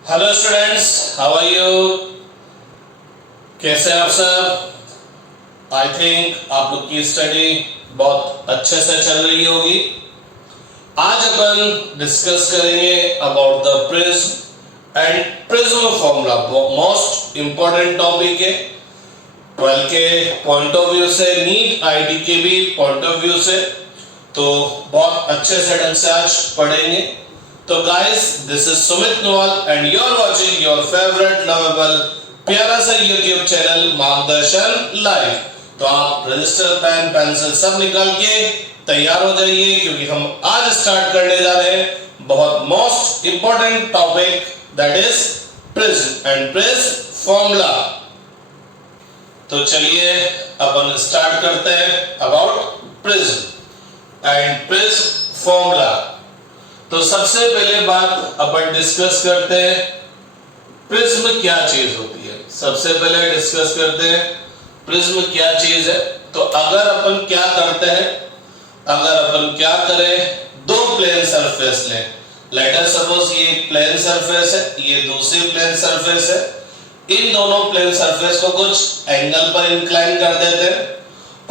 Hello students, how are you? कैसे हैं आप सब? आई थिंक आप लोग की स्टडी बहुत अच्छे से चल रही होगी। आज अपन डिस्कस करेंगे about the prism and prism formula. Most important topic है 12 के पॉइंट ऑफ व्यू से, नीट आईटी के भी पॉइंट ऑफ व्यू से, तो बहुत अच्छे से ढंग से आज पढ़ेंगे। तो guys, this is Sumit Nowal and you are watching your favourite lovable प्यारा सा यूट्यूब चैनल मार्गदर्शन लाइव। तो आप रजिस्टर, पेन, पेंसिल सब निकाल के तैयार हो जाइए, क्योंकि हम आज स्टार्ट करने जा रहे हैं बहुत most important topic, that is prism and prism formula. तो चलिए अपन स्टार्ट करते हैं about prism and prism formula. तो सबसे पहले बात अपन डिस्कस करते हैं प्रिज्म क्या चीज होती है। सबसे पहले डिस्कस करते हैं प्रिज्म क्या चीज है। तो अगर अपन क्या करते हैं, अगर अपन क्या करें, दो प्लेन सरफेस लें। लेट अस सपोज ये एक प्लेन सरफेस है, ये दूसरी प्लेन सरफेस है। इन दोनों प्लेन सरफेस को कुछ एंगल पर इंक्लाइन कर देते हैं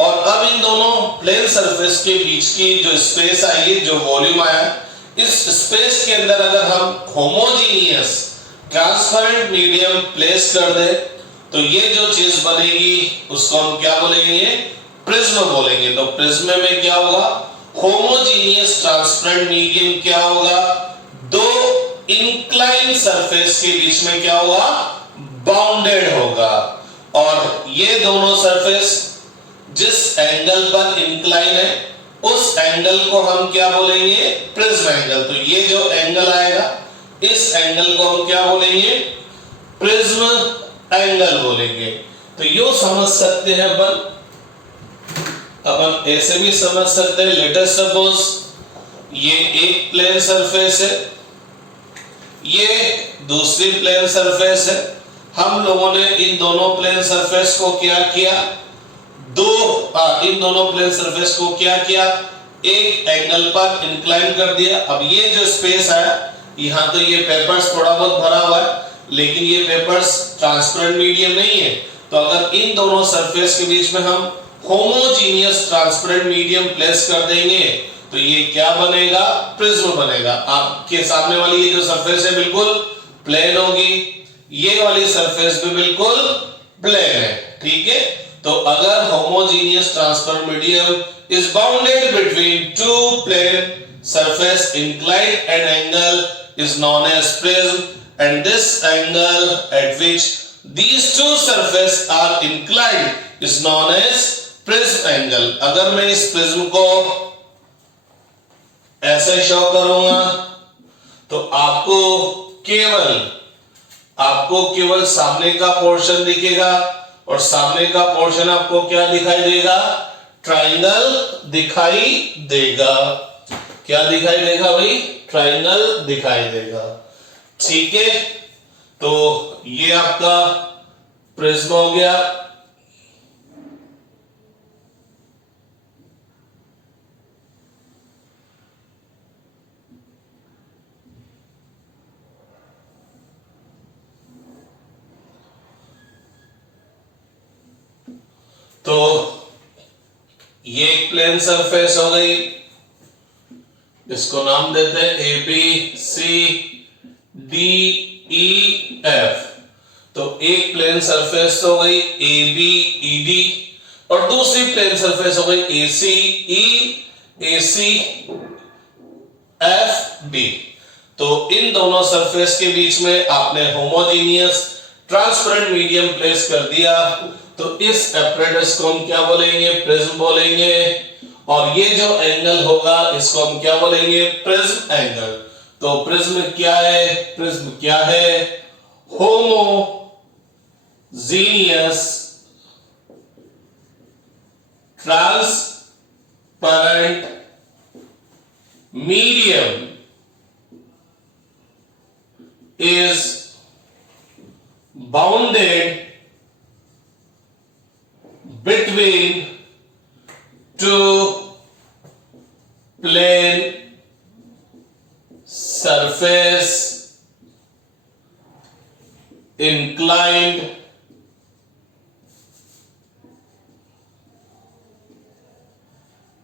और अब इन दोनों प्लेन सरफेस के बीच की जो स्पेस आई है, जो वॉल्यूम आया, इस स्पेस के अंदर अगर हम होमोजीनियस ट्रांसपेरेंट मीडियम प्लेस कर दे तो ये जो चीज बनेगी उसको हम क्या बोलेंगे? प्रिज्म बोलेंगे। तो प्रिज्म में क्या होगा? होमोजीनियस ट्रांसपेरेंट मीडियम क्या होगा? दो इंक्लाइन सरफेस के बीच में क्या होगा? बाउंडेड होगा। और ये दोनों सरफेस जिस एंगल पर इंक्लाइन है उस एंगल को हम क्या बोलेंगे? Prism angle. तो ये जो एंगल आएगा, इस एंगल को हम क्या बोलेंगे? प्रिज्म एंगल बोलेंगे। तो यो समझ सकते हैं अपन ऐसे भी समझ सकते हैं। लेट अस सपोज ये एक प्लेन सरफेस है, ये दूसरी प्लेन सरफेस है। हम लोगों ने इन दोनों प्लेन सरफेस को क्या किया? इन दोनों प्लेन सरफेस को क्या किया? एक एंगल पर इंक्लाइन कर दिया। अब ये जो स्पेस है, यहां तो ये पेपर्स थोड़ा बहुत भरा हुआ है, लेकिन ये पेपर्स ट्रांसपेरेंट मीडियम नहीं है। तो अगर इन दोनों सरफेस के बीच में हम होमोजीनियस ट्रांसपेरेंट मीडियम प्लेस कर देंगे तो ये क्या बनेगा? प्रिज्म बनेगा। आपके सामने वाली ये जो सरफेस है बिल्कुल प्लेन होगी, ये वाली सरफेस भी बिल्कुल प्लेन है, ठीक है। तो अगर homogeneous transparent medium is bounded between two plane surface, inclined an angle is known as prism, and this angle at which these two surfaces are inclined is known as prism angle। अगर मैं इस prism को ऐसे show करूंगा तो आपको केवल सामने का पोर्शन दिखेगा और सामने का पोर्शन आपको क्या दिखाई देगा? ट्रायंगल दिखाई देगा। क्या दिखाई देगा भाई? ट्रायंगल दिखाई देगा, ठीक है। तो ये आपका प्रिज्म हो गया। तो ये एक प्लेन सरफेस हो गई, इसको नाम देते हैं A B C D E F. तो एक प्लेन सरफेस हो गई ए बी ई डी और दूसरी प्लेन सरफेस हो गई ए सी एफ डी। तो इन दोनों सरफेस के बीच में आपने होमोजीनियस ट्रांसपेरेंट मीडियम प्लेस कर दिया तो इस एपरेटस को हम क्या बोलेंगे? प्रिज्म बोलेंगे। और ये जो एंगल होगा इसको हम क्या बोलेंगे? Prism angle. तो प्रिज्म क्या है? प्रिज्म क्या है? Homogeneous transparent medium is bounded between two plane surface inclined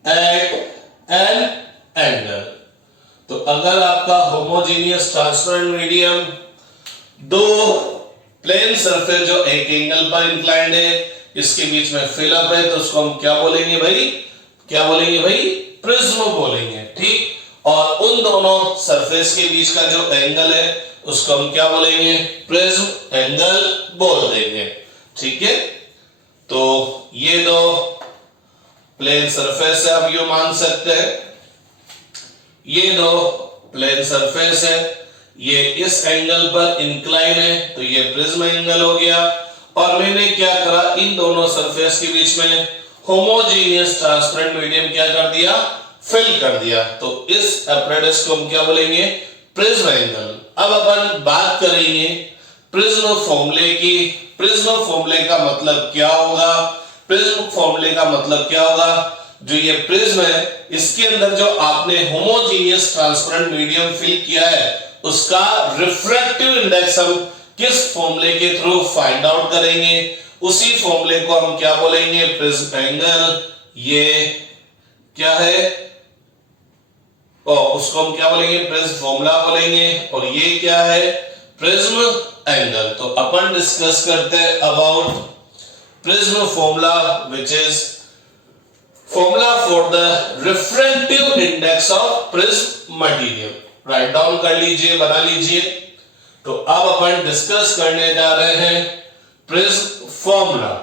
at an angle। तो अगर आपका होमोजेनियस ट्रांसपेरेंट मीडियम दो प्लेन सरफेस जो एक एंगल पर इंक्लाइंड है इसके बीच में फिलअप है तो उसको हम क्या बोलेंगे भाई, प्रिज्म बोलेंगे। ठीक, और उन दोनों सरफेस के बीच का जो एंगल है उसको हम क्या बोलेंगे, प्रिज्म एंगल बोल देंगे। ठीक है, तो ये दो प्लेन सरफेस है, आप यू मान सकते हैं ये दो प्लेन सरफेस है, ये इस एंगल पर इंक्लाइन है तो ये प्रिज्म एंगल हो गया। और मैंने क्या करा, इन दोनों सरफेस के बीच में होमोजेनियस ट्रांसपेरेंट मीडियम क्या कर दिया, फिल कर दिया। तो इस apparatus को हम क्या बोलेंगे, प्रिज्म एंगल। अब अपन बात करेंगे प्रिज्म फॉर्मूले की। प्रिज्म फॉर्मूले का मतलब क्या होगा, जो ये प्रिज्म है इसके अंदर जो आपने होमोजेनियस ट्रांसपेरेंट मीडियम फिल किया है उसका रिफ्रैक्टिव इंडेक्स हम किस फॉर्मूले के थ्रू फाइंड आउट करेंगे, उसी फॉर्मूले को हम क्या बोलेंगे, प्रिज्म एंगल। ये क्या है, और उसको हम क्या बोलेंगे, प्रिज्म फॉर्मूला बोलेंगे। और ये क्या है, प्रिज्म एंगल। तो अपन डिस्कस करते हैं about prism formula, which is formula for the refractive index of prism material. Right down कर लीजिए, बना लीजिए। तो अब अपन डिस्कस करने जा रहे हैं प्रिज्म फॉर्मूला।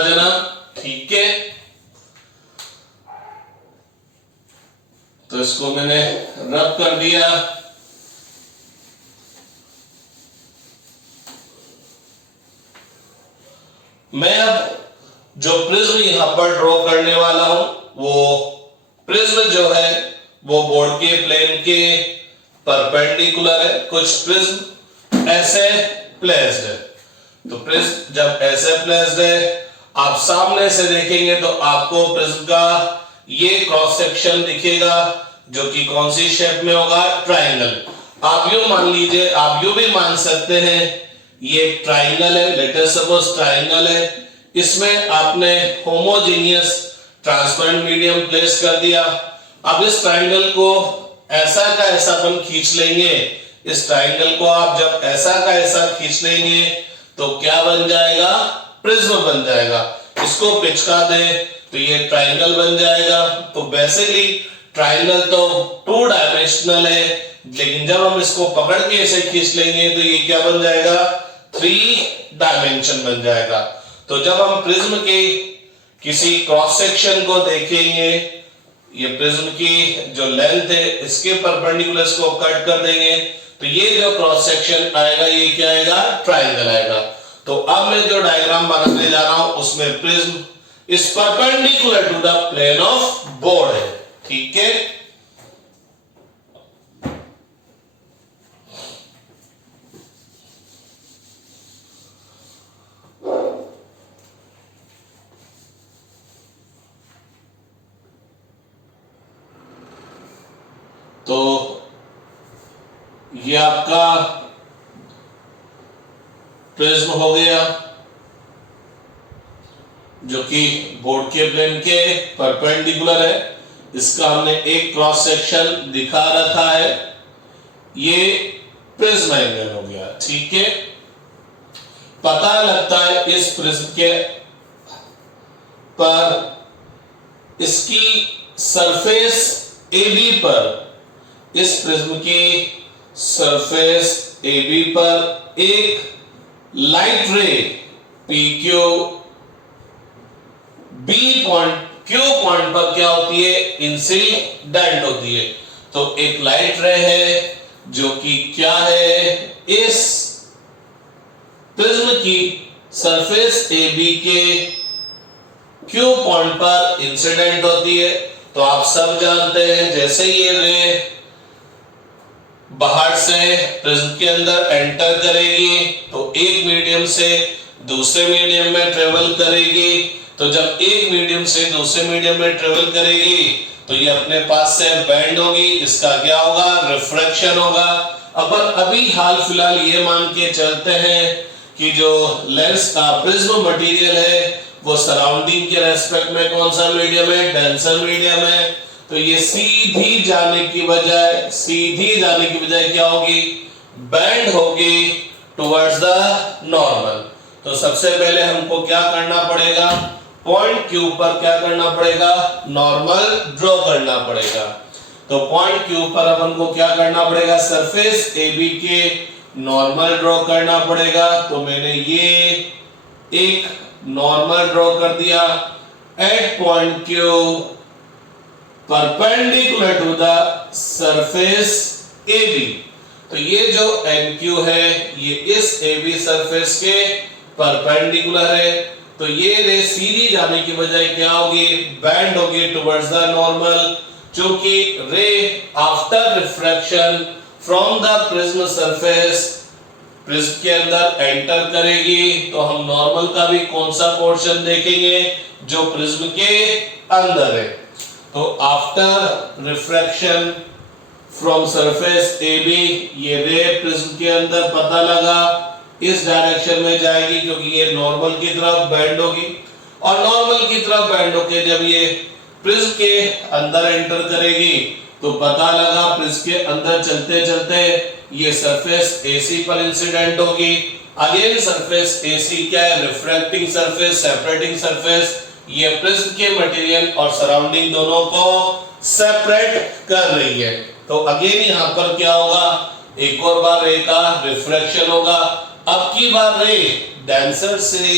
जनाब, ठीक है। तो इसको मैंने रब कर दिया। मैं अब जो प्रिज्म यहां पर ड्रॉ करने वाला हूं वो प्रिज्म जो है वो बोर्ड के प्लेन के परपेंडिकुलर है। कुछ प्रिज्म ऐसे प्लेस्ड है, तो प्रिज्म जब ऐसे प्लेस्ड है आप सामने से देखेंगे तो आपको प्रिज्म का ये क्रॉस सेक्शन दिखेगा जो कि कौन सी शेप में होगा, ट्रायंगल। आप यूं मान लीजिए, आप यूं भी मान सकते हैं ये ट्रायंगल है, लेट अस सपोज ट्रायंगल है, इसमें आपने होमोजेनियस ट्रांसपेरेंट मीडियम प्लेस कर दिया। अब इस ट्रायंगल को ऐसा का ऐसा अपन खींच लेंगे। इस ट्रायंगल को आप जब ऐसा का ऐसा खींच लेंगे तो क्या बन जाएगा, प्रिज्म बन जाएगा। इसको पिचका दे तो ये ट्रायंगल बन जाएगा। तो बेसिकली ट्रायंगल तो 2 डायमेंशनल है, लेकिन जब हम इसको पकड़ के ऐसे खींच लेंगे तो ये क्या बन जाएगा, 3 डायमेंशन बन जाएगा। तो जब हम प्रिज्म के किसी क्रॉस सेक्शन को देखेंगे, ये प्रिज्म की जो लेंथ है इसके परपेंडिकुलर इसको कट कर देंगे तो ये जो क्रॉस सेक्शन आएगा ये क्या आएगा, ट्रायंगल आएगा। तो अब मैं जो डायग्राम बनाने जा रहा हूं उसमें prism is perpendicular to the plane of board है। ठीक है, तो ये आपका प्रिज्म हो गया जो कि बोर्ड के प्लेन के परपेंडिकुलर है। इसका हमने एक क्रॉस सेक्शन दिखा रखा है, ये प्रिज्म एंगल हो गया। ठीक है, पता लगता है इस प्रिज्म के पर इसकी सरफेस AB पर, इस प्रिज्म की सरफेस AB पर एक लाइट रे PQ B point Q point पर क्या होती है, इंसिडेंट होती है। तो एक लाइट रे है जो कि क्या है, इस प्रिज्म की सरफेस AB के Q पॉइंट पर इंसिडेंट होती है। तो आप सब जानते हैं जैसे ये रे बाहर से प्रिज्म के अंदर एंटर करेगी तो एक मीडियम से दूसरे मीडियम में ट्रेवल करेगी। तो जब एक मीडियम से दूसरे मीडियम में ट्रेवल करेगी तो ये अपने पास से बेंड होगी, इसका क्या होगा, रिफ्रैक्शन होगा। अपन अभी हाल फिलहाल ये मान के चलते हैं कि जो लेंस का प्रिज्म मटेरियल है वो सराउंडिंग के रेस्पेक्ट में कौन सा मीडियम है, डेंसर मीडियम है। तो ये सीधी जाने की बजाय क्या होगी, बेंड होगी टुवर्ड्स द नॉर्मल। तो सबसे पहले हमको क्या करना पड़ेगा, पॉइंट के ऊपर क्या करना पड़ेगा, नॉर्मल ड्रॉ करना पड़ेगा। तो पॉइंट के ऊपर अपन को क्या करना पड़ेगा, सरफेस AB के नॉर्मल ड्रॉ करना पड़ेगा। तो मैंने ये एक नॉर्मल ड्रॉ कर दिया at point Q perpendicular to the surface AB। तो ये जो NQ है ये इस AB सरफेस के परपेंडिकुलर है। तो ये रे सीधी जाने की बजाय क्या होगी, बेंड होगी टुवर्ड्स द नॉर्मल, क्योंकि रे after refraction from the prism surface prism के अंदर एंटर करेगी। तो हम नॉर्मल का भी कौन सा पोर्शन देखेंगे, जो प्रिज्म के अंदर है। तो after refraction from surface AB ये रे प्रिज्म के अंदर पता लगा इस डायरेक्शन में जाएगी, क्योंकि ये नॉर्मल की तरफ बेंड होगी। और नॉर्मल की तरफ बेंड होके जब ये प्रिज्म के अंदर एंटर करेगी तो पता लगा प्रिज्म के अंदर चलते चलते ये सरफेस AC पर इंसिडेंट होगी। अगेन सरफेस AC क्या है, रिफ्रैक्टिंग सरफेस, सेपरेटिंग सरफेस। ये प्रिज्म के मटेरियल और सराउंडिंग दोनों को सेपरेट कर रही है। तो अगेन यहाँ पर क्या होगा, एक और बार रे का रिफ्रैक्शन होगा। अब की बार रे डेंसर से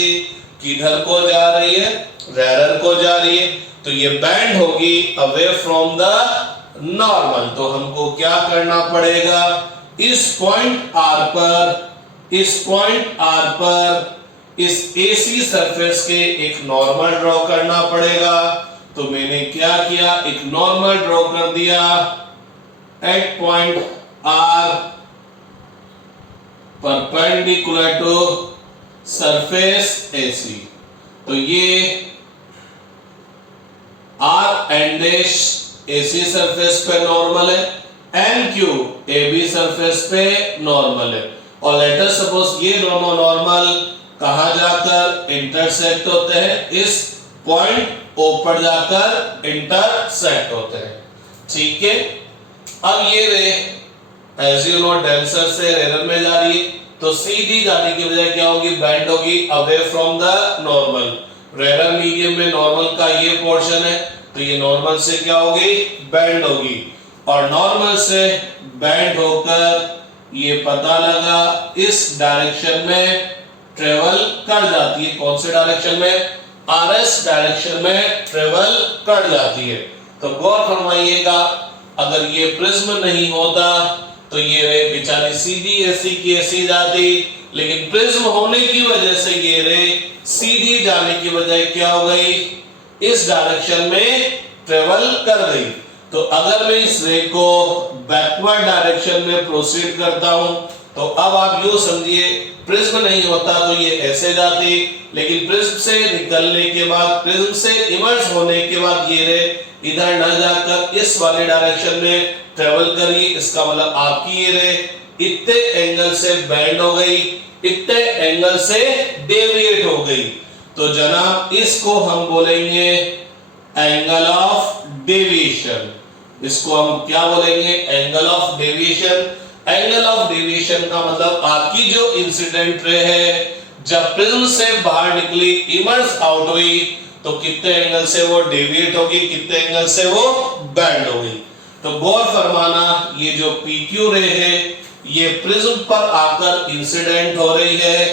किधर को जा रही है, रेरर को जा रही है। तो ये बेंड होगी अवे फ्रॉम द नॉर्मल। तो हमको क्या करना पड़ेगा, इस पॉइंट R पर इस AC सरफेस के एक नॉर्मल ड्रॉ करना पड़ेगा। तो मैंने क्या किया, एक नॉर्मल ड्रॉ कर दिया at point R perpendicular to surface AC। तो ये R एंड AC सरफेस पे नॉर्मल है, NQ AB सरफेस पे नॉर्मल है। और लेट अस सपोज ये दोनों नॉर्मल कहां जाकर इंटरसेक्ट होते हैं, इस पॉइंट O पर जाकर इंटरसेक्ट होते हैं। ठीक है, अब ये रे एज यू नो डेंसर से रेरर में जा रही है, तो सीधी जाने की बजाय क्या होगी, बेंड होगी away from the normal. Rarer medium में नॉर्मल का ये पोर्शन है, तो ये नॉर्मल से क्या होगी, बेंड होगी। और नॉर्मल से बेंड होकर ये पता लगा इस डायरेक्शन में ट्रेवल कर जाती है। कौन से डायरेक्शन में, RS डायरेक्शन में ट्रेवल कर जाती है। तो गौर फरमाइएगा, अगर ये प्रिज्म नहीं होता तो ये रे बेचारी सीधी ऐसी की ऐसी जाती, लेकिन प्रिज्म होने की वजह से ये रे सीधी जाने की बजाय क्या हो गई, इस डायरेक्शन में ट्रेवल कर गई। तो अगर मैं इस रे को बैकवर्ड डायरेक्शन में प्रोसीड करता हूं, तो अब आप यूं समझिए प्रिज्म नहीं होता तो ये ऐसे जाती, लेकिन प्रिज्म से निकलने के बाद, प्रिज्म से इमर्ज होने के बाद ये रे इधर न जाकर इस वाले डायरेक्शन में ट्रेवल करी। इसका मतलब आपकी ये रे इतने एंगल से बेंड हो गई, इतने एंगल से डेविएट हो गई। तो जनाब इसको हम बोलेंगे एंगल ऑफ डेविएशन। इसको हम क्या बोलेंगे, angle of deviation. Angle of deviation का मतलब आपकी जो इंसिडेंट रे है जब प्रिज्म से बाहर निकली, इमर्ज आउट हुई, तो कितने एंगल से वो डेविएट होगी, कितने एंगल से वो बेंड होगी। तो गौर फरमाना, ये जो PQ रे है ये प्रिज्म पर आकर इंसिडेंट हो रही है,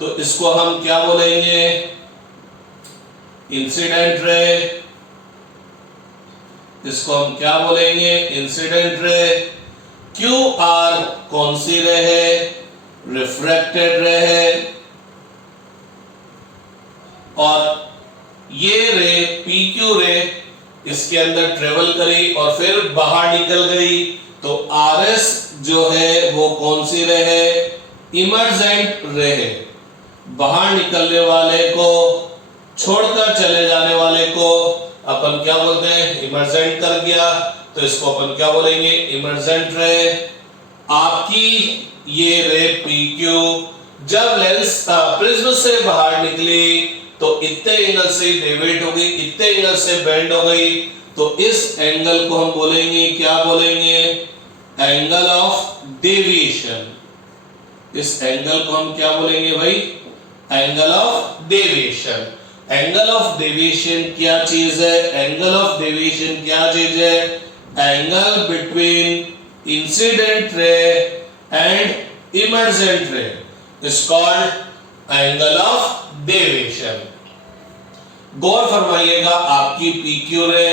तो इसको हम क्या बोलेंगे, इंसिडेंट रे। इसको हम क्या बोलेंगे, इंसिडेंट रे। QR कौन सी रे है, रिफ्रैक्टेड रे है। और ये रे PQ रे इसके अंदर ट्रेवल करी और फिर बाहर निकल गई, तो RS जो है वो कौन सी रे है, इमर्जेंट रे है। बाहर निकलने वाले को, छोड़कर चले जाने वाले को अपन क्या बोलते हैं, इमर्जेंट कर दिया, तो इसको अपन क्या बोलेंगे, इमर्जेंट रे। आपकी ये रे PQ जब लेंस प्रिज्म से बाहर निकली तो इतने एंगल से डेविएट हो गई, इतने एंगल से बेंड हो गई, तो इस एंगल को हम बोलेंगे, क्या बोलेंगे, एंगल ऑफ डेविएशन। इस एंगल को हम क्या बोलेंगे भाई, angle of deviation. Angle of deviation क्या चीज है, एंगल ऑफ डेविएशन क्या चीज है, angle between incident ray and emergent ray is called angle of deviation. गौर फरमाइएगा, आपकी PQ रे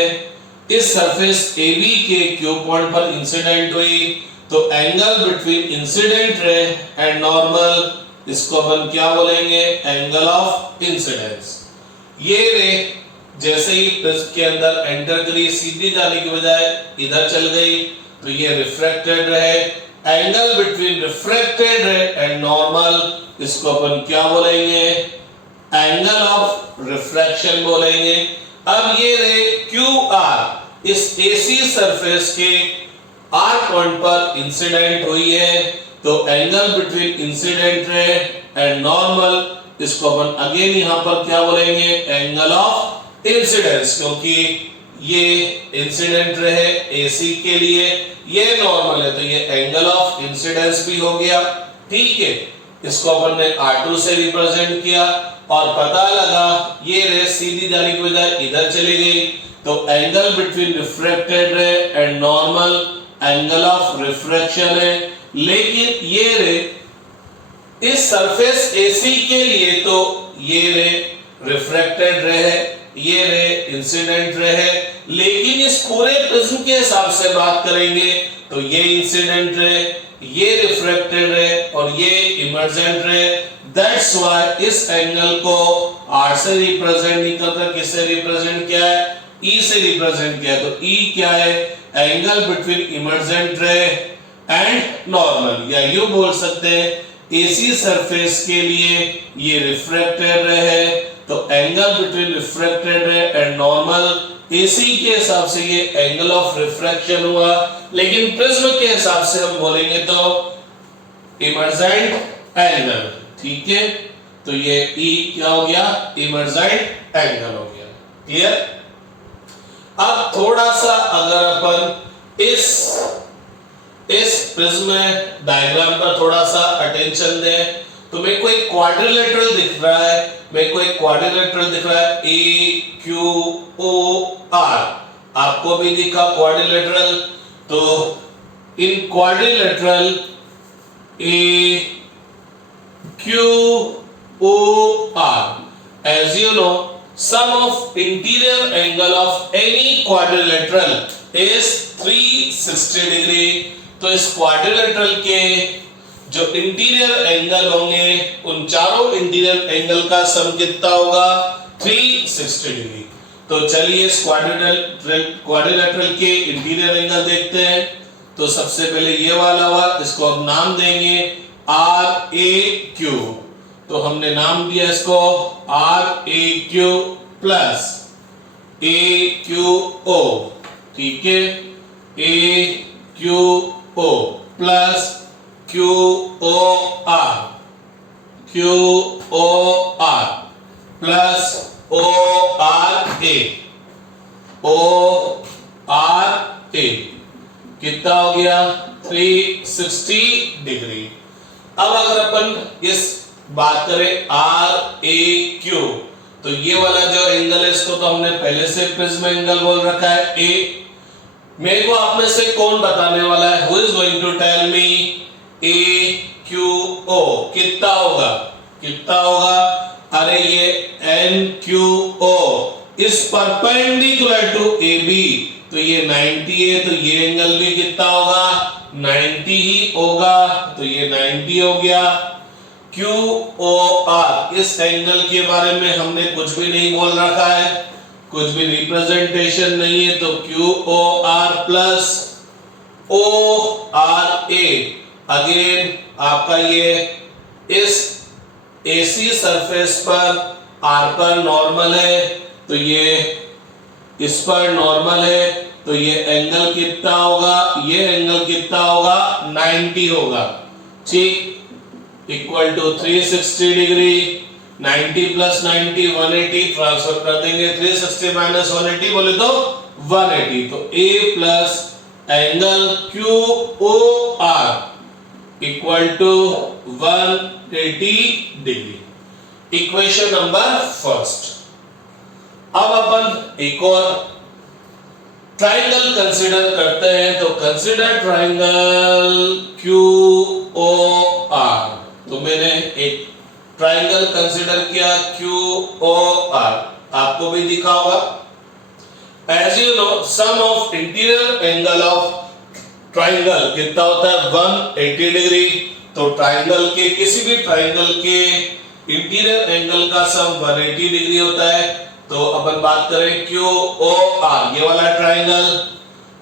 इस सरफेस AB के Q पॉइंट पर इंसिडेंट हुई, तो angle between incident ray and normal, इसको अपन क्या बोलेंगे, एंगल ऑफ इंसिडेंस। ये रे जैसे ही प्रिज्म के अंदर एंटर करी, सीधी जाने की बजाय इधर चल गई, तो ये रिफ्रैक्टेड रहे। एंगल बिटवीन रिफ्रैक्टेड रे एंड नॉर्मल, इसको अपन क्या बोलेंगे, एंगल ऑफ रिफ्रैक्शन बोलेंगे। अब ये रे QR इस AC सरफेस के R पॉइंट पर इंसिडेंट हुई है, तो angle between incident ray and normal, इसको अपन अगेन यहां पर क्या बोलेंगे, एंगल ऑफ इंसिडेंस, क्योंकि ये इंसिडेंट रे है AC के लिए, ये नॉर्मल है, तो ये एंगल ऑफ इंसिडेंस भी हो गया। ठीक है, इसको अपन ने R2 से रिप्रेजेंट किया और पता लगा ये रे सीधी जाने की बजाय इधर चली गई, तो एंगल बिटवीन रिफ्रैक्टेड रे and normal angle of refraction है। लेकिन ये रे इस सरफेस AC के लिए तो ये रे रिफ्रैक्टेड रे है, ये रे इंसिडेंट रे है, लेकिन इस पूरे प्रिज्म के हिसाब से बात करेंगे तो ये इंसिडेंट रे, ये रिफ्रैक्टेड रे और ये इमर्जेंट रे। दैट्स व्हाई इस एंगल को R से रिप्रेजेंट नहीं करकर किससे रिप्रेजेंट किया है, E से रिप्रेजेंट किया है। तो E क्या है, एंगल बिटवीन इमर्जेंट रे एंड नॉर्मल, या यूं बोल सकते हैं AC सरफेस के लिए ये रिफ्रैक्टेड रे है, तो एंगल बिटवीन रिफ्रैक्टेड रे एंड नॉर्मल AC के हिसाब से ये एंगल ऑफ रिफ्रैक्शन हुआ, लेकिन प्रिज्म के हिसाब से हम बोलेंगे तो इमर्जेंट एंगल। ठीक है, तो ये E क्या हो गया, इमर्जेंट एंगल हो गया। क्लियर। अब थोड़ा सा अगर अपन इस प्रिज्म डायग्राम पर थोड़ा सा अटेंशन दें, तो मेरे को एक क्वाड्रिलेटरल दिख रहा है, मेरे को एक क्वाड्रिलेटरल दिख रहा है AQOR, आपको भी दिखा क्वाड्रिलेटरल। तो इन quadrilateral AQOR, as you know, sum of interior angle of any quadrilateral is 360 degree. तो इस क्वाड्रिलेटरल के जो इंटीरियर एंगल होंगे, उन चारों इंटीरियर एंगल का सम कितना होगा, 360 डिग्री। तो चलिए इस क्वाड्रिलेटरल के इंटीरियर एंगल देखते हैं। तो सबसे पहले ये वाला हुआ, इसको हम नाम देंगे RAQ। तो हमने नाम दिया इसको RAQ प्लस AQO। ठीक है, AQO plus QOR plus ORA कितना हो गया, 360 डिग्री। अब अगर अपन इस बात करें RAQ, तो ये वाला जो एंगल है इसको तो हमने पहले से प्रिज्म एंगल बोल रखा है A। मेरे को आप में से कौन बताने वाला है, who is going to tell me AQO कितना होगा, कितना होगा? अरे ये NQO इस परपेंडिकुलर टू AB, तो ये 90 है, तो ये एंगल भी कितना होगा, 90 ही होगा, तो ये 90 हो गया। QOR इस एंगल के बारे में हमने कुछ भी नहीं बोल रखा है, कुछ भी रिप्रेजेंटेशन नहीं है, तो QOR प्लस ORA अगेन आपका ये इस AC सरफेस पर R पर नॉर्मल है, तो ये इस पर नॉर्मल है, तो ये एंगल कितना होगा, ये एंगल कितना होगा, 90 होगा। ठीक, equal to 360 degree, 90 plus 90 180, transfer कर देंगे, 360 माइनस 180 बोले तो 180, तो A plus angle QOR equal to 180 degree. Equation number first. अब अपन एक और ट्राइंगल कंसीडर करते हैं, तो कंसीडर ट्राइंगल QOR। तो मैंने एक ट्राइंगल कंसीडर किया QOR, आपको भी दिखा होगा। As you know, sum of interior angle of triangle कितना होता है, 180 डिग्री। तो ट्राइंगल के, किसी भी ट्राइंगल के इंटीरियर एंगल का सम 180 डिग्री होता है। तो अपन बात करें QOR, ये वाला ट्राइंगल,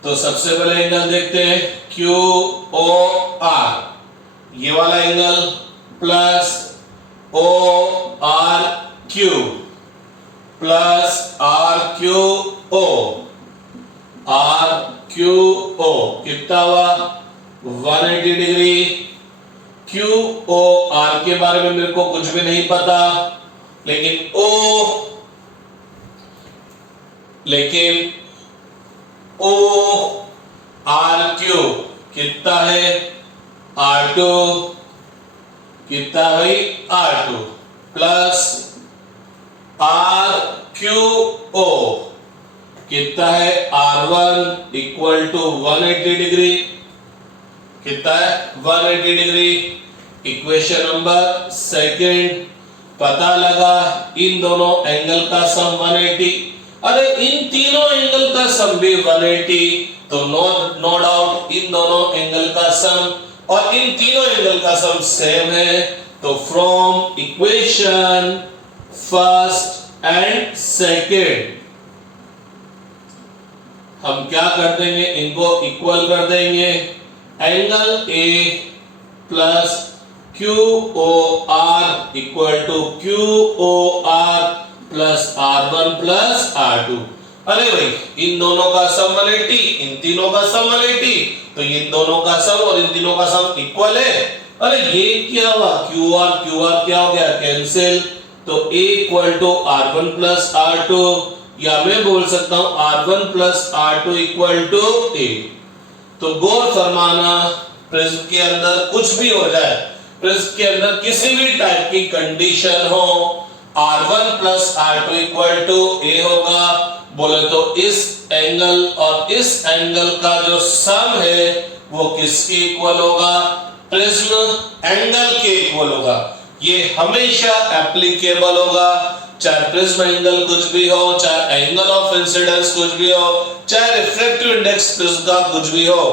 तो सबसे पहले एंगल देखते हैं QOR, ये वाला angle plus ORQ plus RQO, RQO कितना हुआ, 180 डिग्री। QOR के बारे में मेरे को कुछ भी नहीं पता, लेकिन ORQ कितना है, R2 कितना भाई, R2 प्लस RQO कितना है, R1 इक्वल टू 180 डिग्री, कितना है 180 डिग्री। इक्वेशन नंबर सेकंड, पता लगा इन दोनों एंगल का सम 180, अरे इन तीनों एंगल का सम भी 180, तो नो डाउट इन दोनों एंगल का सम और इन तीनों एंगल का सम सेम है। तो from equation first and second हम क्या कर देंगे, इनको इक्वल कर देंगे। Angle A plus QOR equal to QOR plus R1 plus R2। अरे भाई इन दोनों का सम 180, इन तीनों का सम 180, तो इन दोनों का सम और इन तीनों का सम इक्वल है। अरे ये क्या हुआ, QR क्या हो गया, कैंसिल। तो A equal to R1 plus R2, या मैं बोल सकता हूं R1 plus R2 equal to A। तो गौर फरमाना, प्रिज्म के अंदर कुछ भी हो जाए, प्रिज्म के अंदर किसी भी टाइप की कंडीशन हो, R1 plus R2 equal to A होगा। बोले तो इस एंगल और इस एंगल का जो सम है वो किसके इक्वल होगा, प्रिज्म एंगल के इक्वल होगा। ये हमेशा एप्लीकेबल होगा, चाहे प्रिज्म एंगल कुछ भी हो, चाहे एंगल ऑफ इंसिडेंस कुछ भी हो, चाहे रिफ्रैक्टिव इंडेक्स प्रिज्म का कुछ भी हो,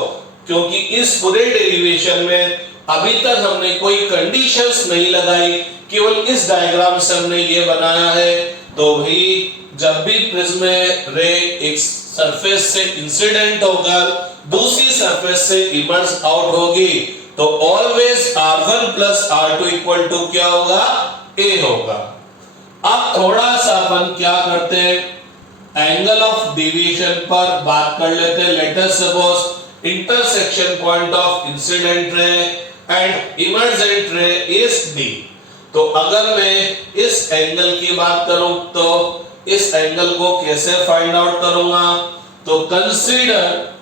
क्योंकि इस पूरे डेरिवेशन में अभी तक हमने कोई कंडीशंस नहीं लगाई, केवल इस डायग्राम से हमने ये बनाया है। तो भाई जब भी प्रिज्म रे एक सरफेस से इंसिडेंट होकर दूसरी सरफेस से इमर्ज आउट होगी, तो always R1 plus R2 equal to क्या होगा, A होगा। अब थोड़ा सा अपन क्या करते हैं, एंगल ऑफ डेविएशन पर बात कर लेते हैं। Late us suppose intersection point of incident ray and emergent ray is D। तो अगर मैं इस एंगल की बात करूं तो इस एंगल को कैसे फाइंड आउट करूंगा, तो कंसीडर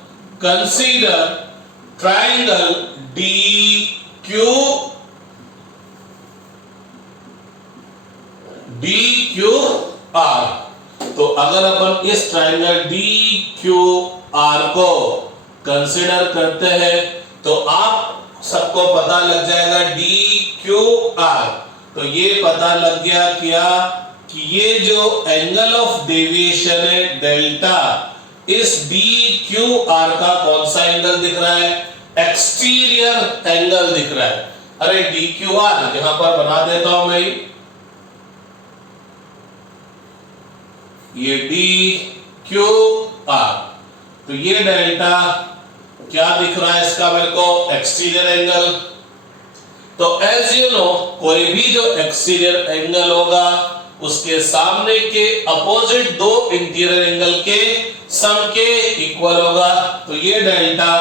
ट्राइंगल DQR। तो अगर अपन इस ट्राइंगल DQR को कंसीडर करते हैं तो आप सबको पता लग जाएगा DQR। तो ये पता लग गया क्या कि ये जो एंगल ऑफ डेविएशन है डेल्टा, इस DQR का कौन सा एंगल दिख रहा है, एक्सटीरियर एंगल दिख रहा है। अरे DQR यहां पर बना देता हूं मैं, ये DQR, तो ये डेल्टा क्या दिख रहा है इसका मेरे को, एक्सटीरियर एंगल। तो एज यू नो कोई भी जो एक्सटीरियर एंगल होगा उसके सामने के अपोजिट दो इंटीरियर एंगल के सम के इक्वल होगा। तो ये डेल्टा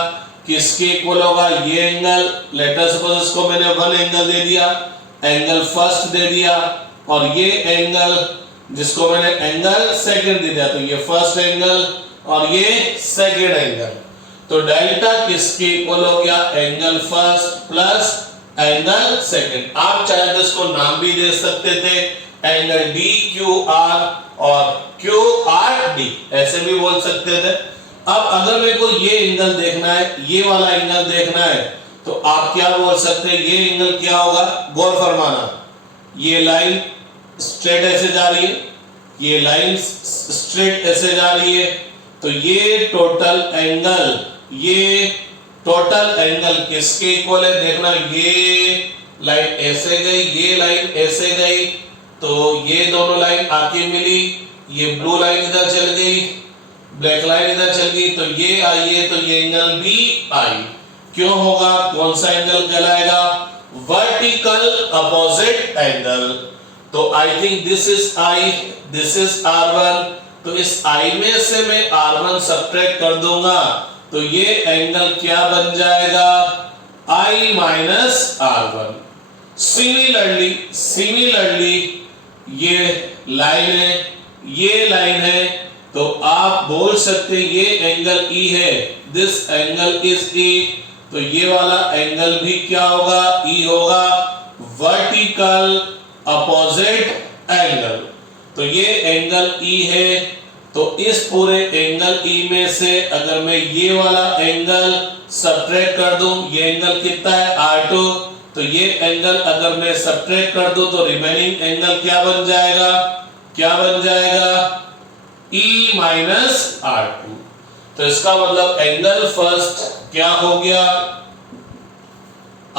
किसके इक्वल होगा? ये एंगल, लेट अस सपोज इसको मैंने वन एंगल दे दिया, एंगल फर्स्ट दे दिया, और ये एंगल जिसको मैंने एंगल सेकंड दे दिया, तो ये फर्स्ट एंगल और ये सेकंड एंगल। तो डेल्टा किसके इक्वल हो गया? Angle first plus angle second. आप चाहे तो इसको नाम भी दे सकते थे, एंगल डी क्यू आर और क्यू आर डी, ऐसे भी बोल सकते थे। अब अगर मेरे को ये एंगल देखना है, ये वाला एंगल देखना है, तो आप क्या बोल सकते हैं? ये एंगल क्या होगा? गौर फरमाना, ये लाइन स्ट्रेट ऐसे जा रही है, ये लाइन स्ट्रेट ऐसे जा रही है, तो ये टोटल एंगल किसके इक्वल है? देखना, ये लाइन ऐसे गई, ये लाइन ऐसे गई, तो ये दोनों लाइन आके मिली, ये ब्लू लाइन इधर चल गई, ब्लैक लाइन इधर चल गई, तो ये आई है, तो ये एंगल भी आई। क्यों होगा? कौन सा एंगल कहलाएगा? Vertical opposite angle. तो I think this is I, this is R1, तो इस I में से मैं R1 सब्ट्रैक्ट कर दूंगा, तो ये एंगल क्या बन जाएगा? I minus R1। सिमिलरली ये लाइन है, ये लाइन है, तो आप बोल सकते हैं ये एंगल E है, दिस एंगल इज E, तो ये वाला एंगल भी क्या होगा? E होगा, वर्टिकल अपोजिट एंगल। तो ये एंगल E है, तो इस पूरे एंगल E में से अगर मैं ये वाला एंगल सब्ट्रैक्ट कर दूं, ये एंगल कितना है? R2, तो ये एंगल अगर मैं सब्ट्रैक्ट कर दूं तो रिमेनिंग एंगल क्या बन जाएगा? क्या बन जाएगा? E minus R2। तो इसका मतलब एंगल फर्स्ट क्या हो गया?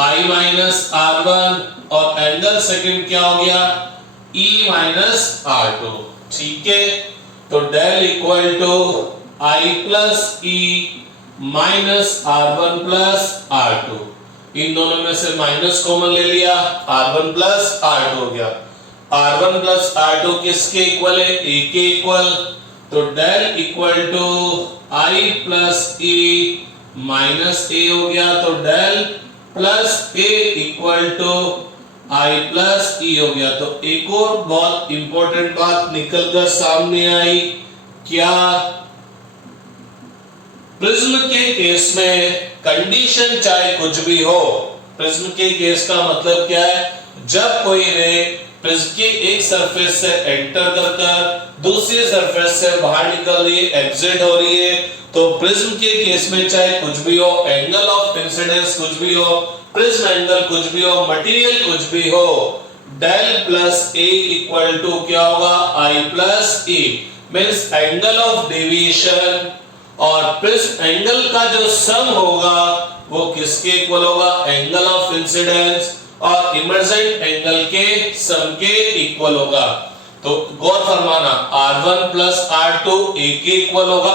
I माइनस R1, और एंगल सेकंड क्या हो गया? E minus R2। ठीक है, तो del equal to I plus E minus R1 plus R2, इन दोनों में से माइनस कॉमन ले लिया, R1 प्लस R2 हो गया। R1 प्लस R2 किसके इक्वल है? A के इक्वल, तो del equal to I plus E minus A हो गया, तो del plus A equal to I plus E हो गया। तो एक और बहुत इंपॉर्टेंट बात निकल कर सामने आई, क्या? प्रिज्म के केस में कंडीशन चाहे कुछ भी हो, प्रिज्म के केस का मतलब क्या है? जब कोई रे प्रिज्म की एक सरफेस से एंटर कर दूसरी सरफेस से बाहर निकल रही है, एग्जिट हो रही है, तो प्रिज्म के केस में चाहे कुछ भी हो, एंगल ऑफ इंसिडेंस कुछ भी हो, प्रिज्म एंगल कुछ भी हो, मटेरियल कुछ भी हो, del plus A equal to क्या होगा? I plus E, means angle of deviation और प्रिज्म एंगल का जो सम होगा वो किसके इक्वल होगा? एंगल ऑफ इंसिडेंस और इमर्जेंट एंगल के सम के इक्वल होगा। तो गौर फरमाना, R1 प्लस R2 A के इक्वल होगा,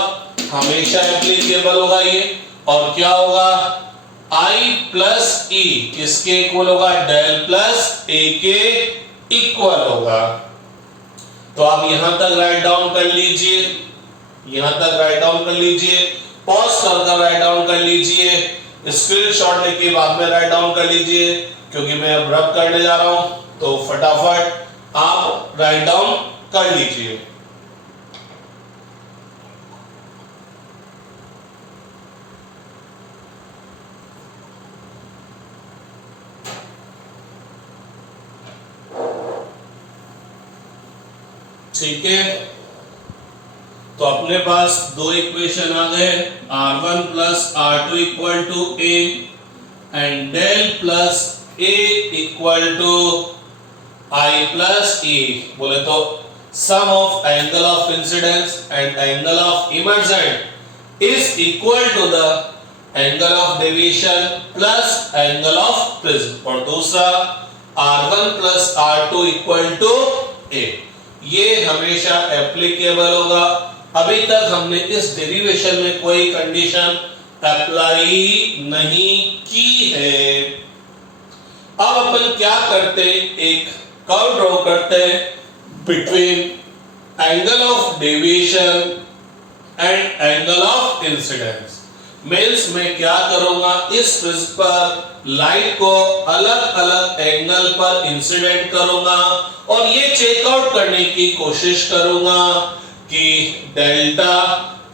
हमेशा एप्लीकेबल होगा ये, और क्या होगा? I प्लस E किसके इक्वल होगा? डेल प्लस A के इक्वल होगा। तो आप यहां तक राइट डाउन कर लीजिए, यहां तक राइट डाउन कर लीजिए, पॉज कर राइट डाउन कर लीजिए, स्क्रीनशॉट लेके बाद में राइट डाउन कर लीजिए, क्योंकि मैं अब रब करने जा रहा हूं, तो फटाफट आप राइट डाउन कर लीजिए। ठीक है, तो अपने पास दो इक्वेशन आ गए, R1 plus R2 equal to A and del plus A equal to I plus E। बोले तो sum of angle of incidence and angle of emergent is equal to the angle of deviation plus angle of prism, और दूसरा R1 plus R2 equal to A। ये हमेशा applicable होगा। अभी तक हमने इस डेरिवेशन में कोई कंडीशन अप्लाई नहीं की है। अब अपन क्या करते, एक कर्व ड्रॉ करते हैं between angle of deviation and angle of incidence। Means मैं क्या करूंगा, इस प्रिज्म पर लाइट को अलग अलग एंगल पर इंसिडेंट करूंगा और ये चेकआउट करने की कोशिश करूंगा कि डेल्टा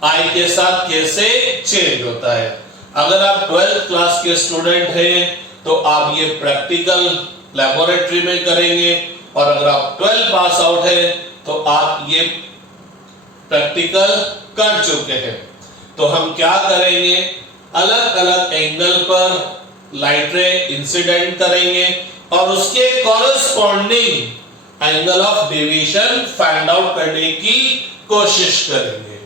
आई के साथ कैसे चेंज होता है। अगर आप 12th क्लास के स्टूडेंट हैं तो आप ये प्रैक्टिकल लैबोरेटरी में करेंगे, और अगर आप 12 पास आउट है तो आप ये प्रैक्टिकल कर चुके हैं। तो हम क्या करेंगे, अलग अलग एंगल पर लाइट रे इंसिडेंट करेंगे और उसके corresponding angle of deviation find out करने की कोशिश करेंगे।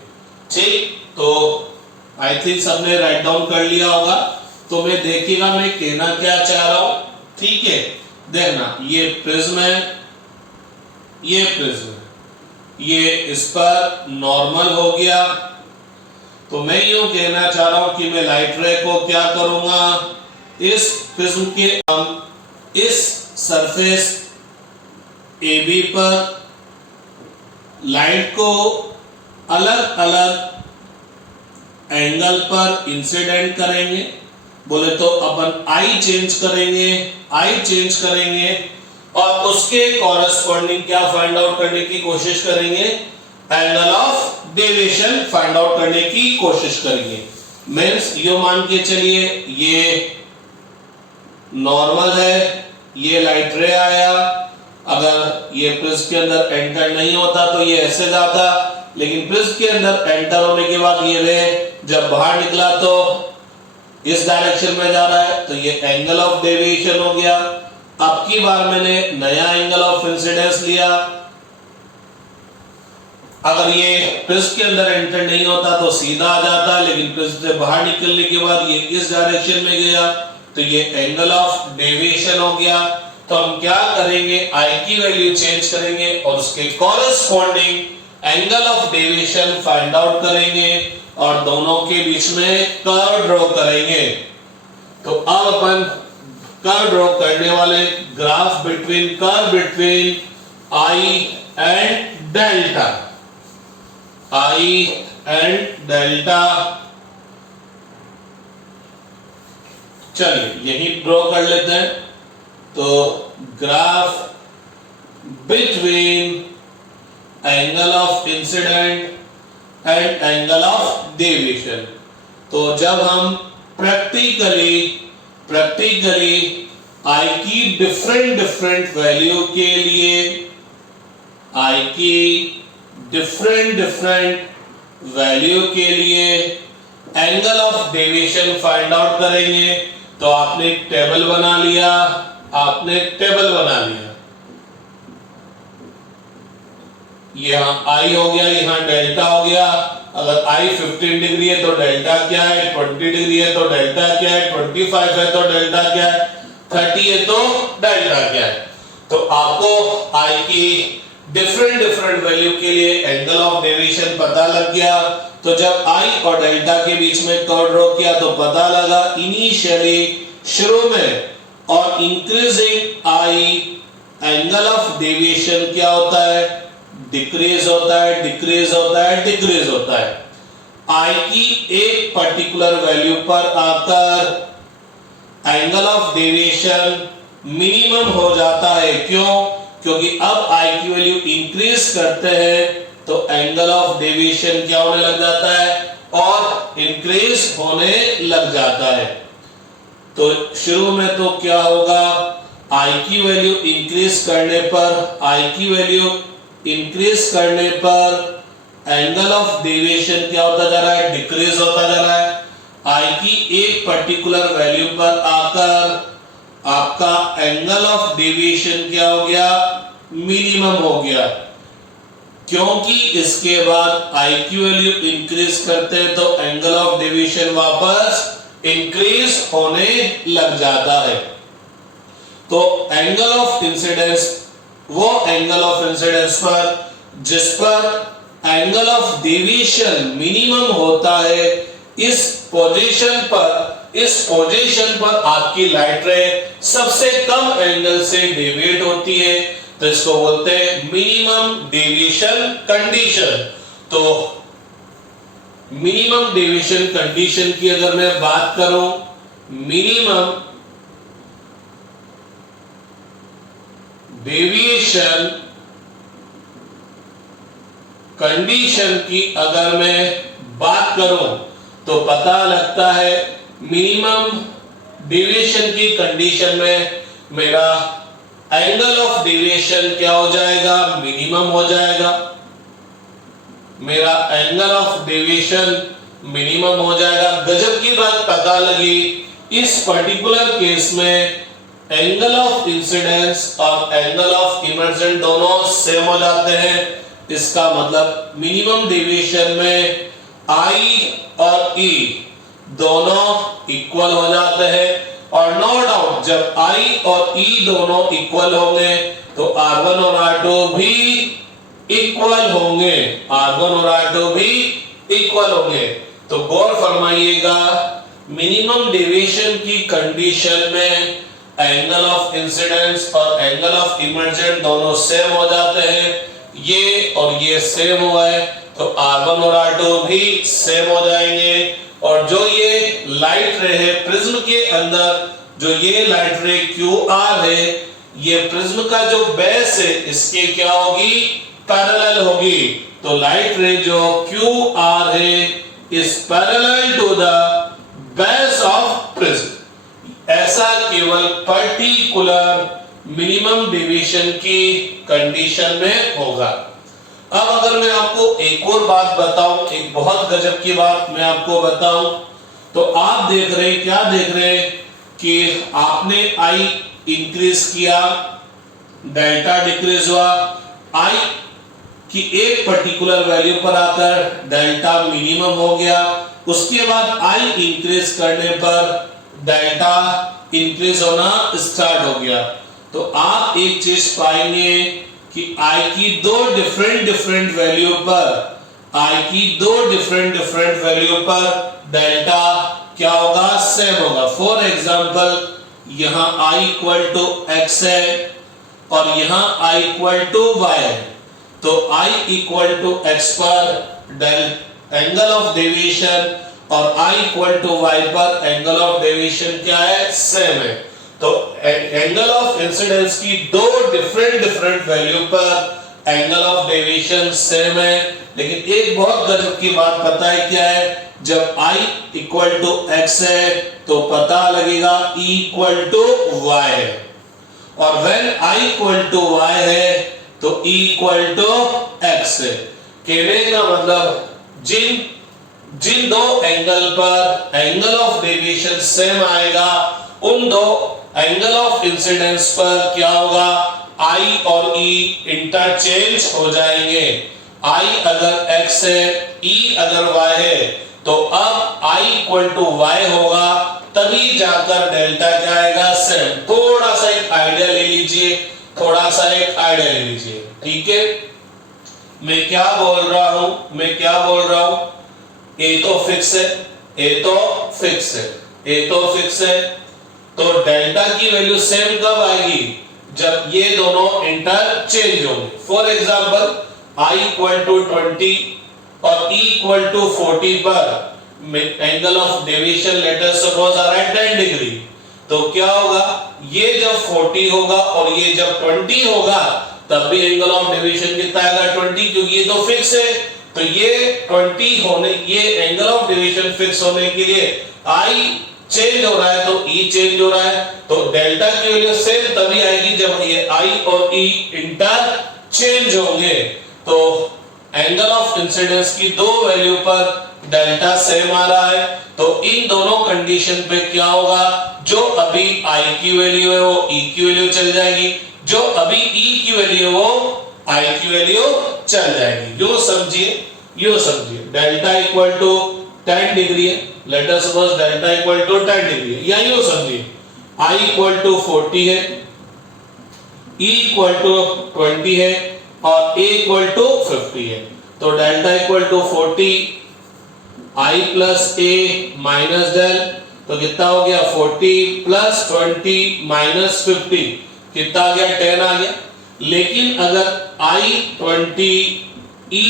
ठीक, तो आई थिंक सबने राइट डाउन कर लिया होगा। तो मैं देखिएगा मैं कहना क्या चाह रहा हूं, ठीक है। देखना, ये प्रिज्म है, ये प्रिज्म है, ये इस पर नॉर्मल हो गया। तो मैं यूं कहना चाह रहा हूं कि मैं लाइट रे को क्या करूंगा, इस प्रिज्म के हम इस सरफेस AB पर लाइट को अलग अलग एंगल पर इंसिडेंट करेंगे। बोले तो अपन आई चेंज करेंगे और उसके कॉरेस्पॉन्डिंग क्या फाइंड आउट करने की कोशिश करेंगे, angle of deviation find out करने की कोशिश करेंगे। मीन्स यो मान के चलिए ये नॉर्मल है, ये लाइट रे आया, अगर ये प्रिज्म के अंदर एंटर नहीं होता तो ये ऐसे जाता, लेकिन प्रिज्म के अंदर एंटर होने के बाद ये रे जब बाहर निकला तो इस डायरेक्शन में जा रहा है, तो ये एंगल ऑफ डेविएशन हो गया। अब की बार मैंने नया एंगल ऑफ इंसिडेंस लिया, अगर ये प्रिज्म के अंदर एंटर नहीं होता तो सीधा आ जाता, लेकिन प्रिज्म से बाहर निकलने के बाद ये इस डायरेक्शन में गया, तो ये एंगल ऑफ डेविएशन हो गया। तो हम क्या करेंगे, आई की वैल्यू चेंज करेंगे और उसके corresponding angle of deviation find out करेंगे और दोनों के बीच में कर्व ड्रॉ करेंगे। तो अब अपन कर्व ड्रॉ करने वाले, graph between I and delta, I and delta. चलिए यही ड्रॉ कर लेते हैं। तो graph between angle of incident and angle of deviation. तो जब हम प्रैक्टिकली आई की डिफरेंट वैल्यू के लिए, आई की डिफरेंट वैल्यू के लिए angle of deviation find out करेंगे। तो आपने एक टेबल बना लिया, यहाँ आई हो गया, यहाँ डेल्टा हो गया। अगर आई 15 डिग्री है तो डेल्टा क्या है, 20 डिग्री है तो डेल्टा क्या है, 25 है तो डेल्टा क्या है, 30 है तो डेल्टा क्या है। तो आपको आई की डिफरेंट वैल्यू के लिए एंगल ऑफ डेविएशन पता लग गया। तो जब आई और डेल्टा के बीच में कर्व ड्रॉ किया तो पता लगा इनिशियली शुरू में और increasing I angle of deviation क्या होता है, डिक्रीज होता है। आई की एक पर्टिकुलर वैल्यू पर आकर एंगल ऑफ डेविएशन मिनिमम हो जाता है। क्यों? क्योंकि अब आई की वैल्यू इंक्रीज करते हैं तो एंगल ऑफ डेविएशन क्या होने लग जाता है और इंक्रीज होने लग जाता है। तो शुरू में तो क्या होगा, आई की वैल्यू इंक्रीज करने पर एंगल ऑफ डेविएशन क्या होता जा रहा है, डिक्रीज होता जा रहा है। आई की एक पर्टिकुलर वैल्यू पर आकर आपका एंगल ऑफ डेविएशन क्या हो गया, मिनिमम हो गया। क्योंकि इसके बाद आई की वैल्यू इंक्रीज करते हैं तो एंगल ऑफ डेविएशन वापस इंक्रीज होने लग जाता है। तो एंगल ऑफ इंसिडेंस, वो एंगल ऑफ इंसिडेंस पर जिस पर एंगल ऑफ डेविएशन मिनिमम होता है, इस पोजीशन पर आपकी लाइट रे सबसे कम एंगल से डेविएट होती है। तो इसको बोलते हैं मिनिमम डेविएशन कंडीशन। तो मिनिमम डेविएशन कंडीशन की अगर मैं बात करूं, मिनिमम डेविएशन कंडीशन की अगर मैं बात करूं तो पता लगता है मिनिमम डेविएशन की कंडीशन में मेरा एंगल ऑफ डेविएशन क्या हो जाएगा, मिनिमम हो जाएगा। मेरा एंगल ऑफ डेविएशन मिनिमम हो जाएगा। गजब की बात पता लगी, इस पर्टिकुलर केस में एंगल ऑफ इंसिडेंस और एंगल ऑफ इमर्जेंट दोनों सेम हो जाते हैं। इसका मतलब मिनिमम डेविएशन में आई और ई दोनों इक्वल हो जाते हैं। और नो डाउट जब आई और ई दोनों इक्वल होंगे तो R1 और R2 भी इक्वल होंगे, R1 और R2 भी इक्वल होंगे। तो गौर फरमाइएगा, मिनिमम डेविएशन की कंडीशन में एंगल ऑफ इंसिडेंस और एंगल ऑफ इमर्जेंट दोनों सेम हो जाते हैं। ये और ये सेम हुआ है तो R1 और R2 भी सेम हो जाएंगे। और जो ये लाइट रे है प्रिज्म के अंदर, जो ये लाइट रे QR है, ये प्रिज्म का जो बेस है इसके क्या होगी, पैरेलल होगी। तो लाइट रे जो QR है is parallel to the base of prism. ऐसा केवल पर्टिकुलर मिनिमम डेविएशन की कंडीशन में होगा। अब अगर मैं आपको एक और बात बताऊं, एक बहुत गजब की बात मैं आपको बताऊं, तो आप देख रहे हैं, क्या देख रहे हैं कि आपने आई इंक्रीज किया, डेल्टा डिक्रीज हुआ, आई की एक पर्टिकुलर वैल्यू पर आकर डेल्टा मिनिमम हो गया। उसके बाद आई इंक्रीज करने पर डेल्टा इंक्रीज होना स्टार्ट हो गया। तो आप एक चीज पाएंगे कि I की दो डिफरेंट वैल्यू पर, I की दो डिफरेंट वैल्यू पर डेल्टा क्या होगा, सेम होगा। फॉर एग्जांपल यहां I इक्वल टू x है और यहां I इक्वल टू y है। तो I इक्वल टू x पर एंगल ऑफ डेविएशन और I इक्वल टू y पर एंगल ऑफ डेविएशन क्या है, सेम है। तो एंगल ऑफ इंसिडेंस की दो डिफरेंट वैल्यू पर एंगल ऑफ डेविएशन सेम है। लेकिन एक बहुत गजब की बात पता है क्या है, जब I इक्वल टू x है तो पता लगेगा E इक्वल टू y है, और when I equal to y है तो E इक्वल टू x है। कहने का मतलब जिन दो एंगल पर एंगल ऑफ डेविएशन सेम आएगा, उन दो एंगल ऑफ इंसिडेंस पर क्या होगा, I और E इंटरचेंज हो जाएंगे। I अगर x है, E अगर y है, तो अब I इक्वल टू y होगा, तभी जाकर डेल्टा क्या आएगा, सेम। थोड़ा सा एक आइडिया ले लीजिए, थोड़ा सा एक आइडिया ले लीजिए, ठीक है। मैं क्या बोल रहा हूं, A तो फिक्स है, तो डेल्टा की वैल्यू सेम कब आएगी, जब ये दोनों इंटरचेंज होंगे। For example I equal to 20 और E इक्वल टू 40 पर angle of deviation let us suppose आ रहा है 10 डिग्री। तो क्या होगा, ये जब 40 होगा और ये जब 20 होगा तब भी एंगल ऑफ डेविएशन कितना आएगा, 20, क्योंकि ये तो फिक्स है। तो ये 20 होने, ये एंगल ऑफ डेविएशन फिक्स होने के लिए I चेंज हो रहा है तो E चेंज हो रहा है। तो डेल्टा की वैल्यू सेम तभी आएगी जब ये I और E इंटरचेंज होंगे। तो एंगल ऑफ इंसिडेंस की दो वैल्यू पर डेल्टा सेम आ रहा है, तो इन दोनों कंडीशन पे क्या होगा, जो अभी I की वैल्यू है वो E की वैल्यू चल जाएगी, जो अभी E की वैल्यू है वो I की वैल्यू चल जाएगी। यूं समझिए डेल्टा इक्वल टू 10 डिग्री है, let us suppose delta equal to 10 degree है, या यूं समझिए I इक्वल टू 40 है, E इक्वल टू 20 है और A इक्वल टू 50 है। तो delta equal to 40, I plus A minus del, तो कितना हो गया 40 प्लस 20 माइनस 50, कितना आ गया 10 आ गया। लेकिन अगर I 20, E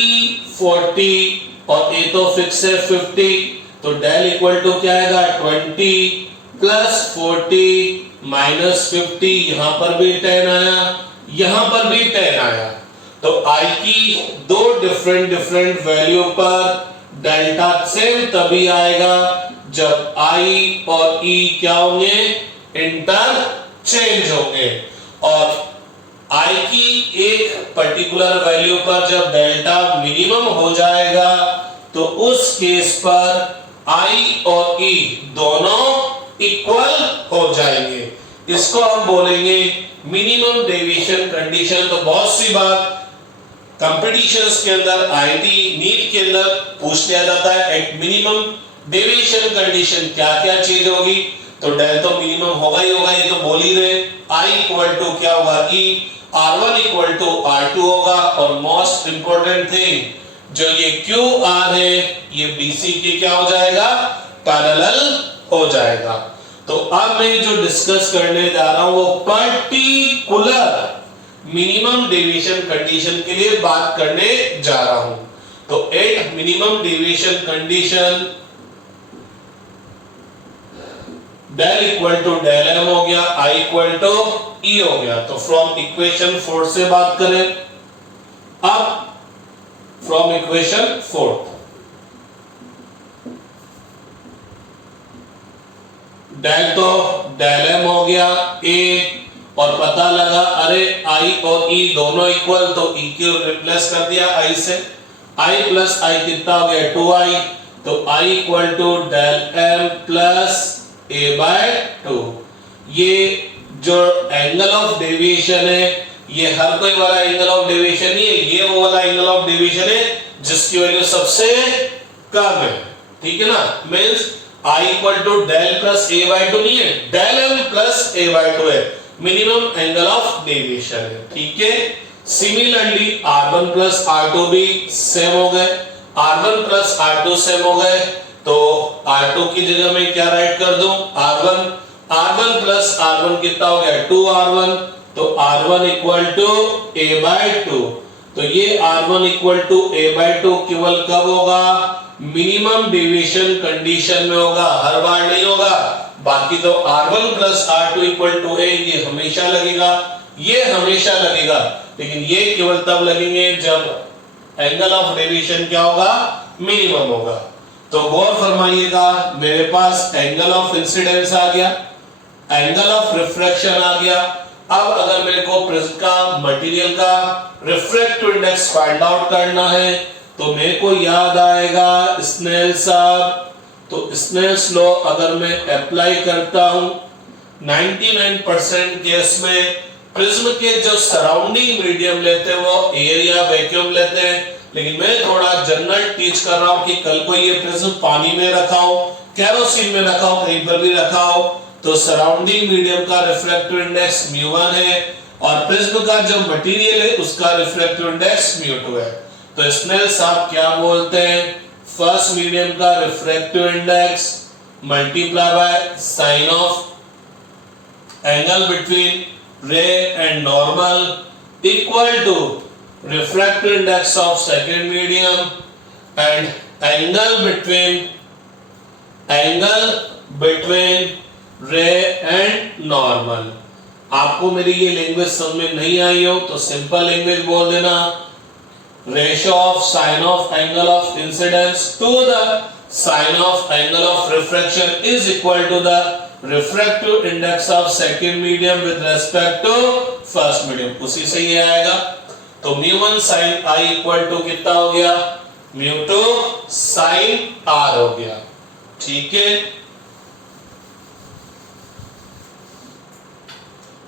40 और A तो फिक्स है 50, तो डेल इक्वल टू क्या आएगा 20 प्लस 40 माइनस 50, यहां पर भी 10 आया, यहां पर भी 10 आया। तो I की दो डिफरेंट वैल्यू पर डेल्टा सेम तभी आएगा जब I और E क्या होंगे, इंटरचेंज होंगे। और I की एक पर्टिकुलर वैल्यू पर जब डेल्टा मिनिमम हो जाएगा तो उस केस पर I और E दोनों इक्वल हो जाएंगे। इसको हम बोलेंगे मिनिमम डेविएशन कंडीशन। तो बहुत सी बात कंपटीशंस के अंदर, आईआईटी नीट के अंदर पूछ लिया जाता है, एट मिनिमम डेविएशन कंडीशन क्या क्या चीज होगी। तो डेल तो मिनिमम होगा ही होगा, ये तो बोल ही रहे। I इक्वल टू क्या होगा, E R1 equal to R2 होगा। और मोस्ट इंपोर्टेंट थिंग जो ये QR है, ये BC के क्या हो जाएगा, पैरेलल हो जाएगा। तो अब मैं जो डिस्कस करने जा रहा हूं वो पर्टिकुलर मिनिमम डेविएशन कंडीशन के लिए बात करने जा रहा हूं। तो at minimum deviation condition del equal to del M हो गया, I इक्वल टू E हो गया। तो फ्रॉम इक्वेशन 4 से बात करें। अब फ्रॉम इक्वेशन 4 डेल तो डेल एम हो गया A, और पता लगा अरे I और E दोनों इक्वल, तो E को रिप्लेस कर दिया I से। I प्लस I कितना हो गया 2I, तो I equal to del M plus A by 2। ये जो एंगल ऑफ डेविएशन है, ये हर कोई वाला एंगल ऑफ डेविएशन नहीं है, ये वो वाला एंगल ऑफ डेविएशन है जिसकी वैल्यू सबसे कम है। ठीक है ना, means I equal to del plus A by 2 नहीं है, del M plus A by 2 है, मिनिमम एंगल ऑफ डेविएशन है। ठीक है, सिमिलरली R1 प्लस R2 भी सेम हो गए, R1 प्लस R2 सेम हो गए, तो R2 की जगह में क्या राइट कर दूं, R1 प्लस R1 कितना हो गया 2R1, तो R1 equal to A by 2। तो ये R1 equal to A by 2 केवल कब होगा, मिनिमम डेविएशन कंडीशन में होगा, हर बार नहीं होगा। बाकी तो R1 plus R2 equal to A ये हमेशा लगेगा, ये हमेशा लगेगा, लेकिन ये केवल तब लगेंगे जब एंगल ऑफ डेविएशन क्या होगा, मिनिमम होगा। तो गौर फरमाइएगा, मेरे पास एंगल ऑफ इंसिडेंस आ गया, एंगल ऑफ रिफ्रैक्शन आ गया। अब अगर मेरे को प्रिज्म का मटेरियल का रिफ्रैक्टिव इंडेक्स फाइंड आउट करना है तो मेरे को याद आएगा स्नेल्स साहब। तो स्नेल्स लॉ अगर मैं अप्लाई करता हूं, 99% केस में प्रिज्म के जो सराउंडिंग मीडियम लेते हैं वो एयर या वैक्यूम लेते हैं, लेकिन मैं थोड़ा जनरल टीच कर रहा हूं कि कल को ये प्रिज्म पानी में रखा हो, केरोसिन में रखा हो, कहीं पर भी रखा हो, तो सराउंडिंग मीडियम का रिफ्रैक्टिव इंडेक्स μ1 है और प्रिज्म का जो मटेरियल है उसका रिफ्रैक्टिव इंडेक्स μ2 है। तो स्नेल्स साहब क्या बोलते हैं, फर्स्ट मीडियम का refractive index multiply by sine of angle between ray and normal equal to refractive index of second medium and angle between ray and normal। आपको मेरी ये लैंग्वेज समझ में नहीं आई हो तो सिंपल लैंग्वेज बोल देना, ratio of sine of angle of incidence to the sine of angle of refraction is equal to the refractive index of second medium with respect to first medium. उसी से ये आएगा। तो μ1 sin I इक्वल टू कितना हो गया, μ2 sin R हो गया। ठीक है,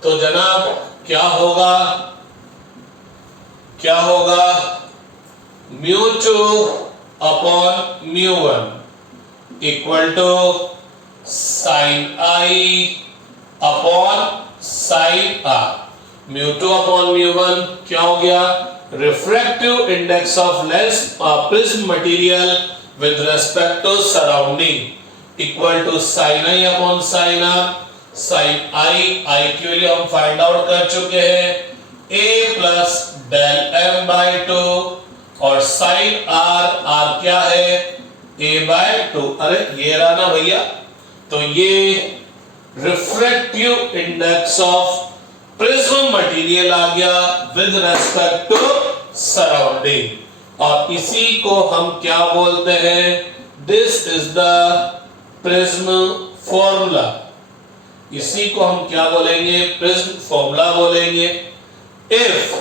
तो जनाब क्या होगा μ2 upon μ1 equal to sin I upon sin R। μ2 upon μ1 क्या हो गया, refractive index of lens prism material with respect to surrounding equal to sin I upon sin R। sin I की वैल्यू हम फाइंड आउट कर चुके हैं, A plus del M by two और sine R, R क्या है ए by two. अरे ये रहा ना भैया, तो ये refractive index of prism material आ गया विद रेस्पेक्ट टू सराउंडिंग। और इसी को हम क्या बोलते हैं, this is the prism formula. इसी को हम क्या बोलेंगे, प्रिज्म फॉर्मूला बोलेंगे। If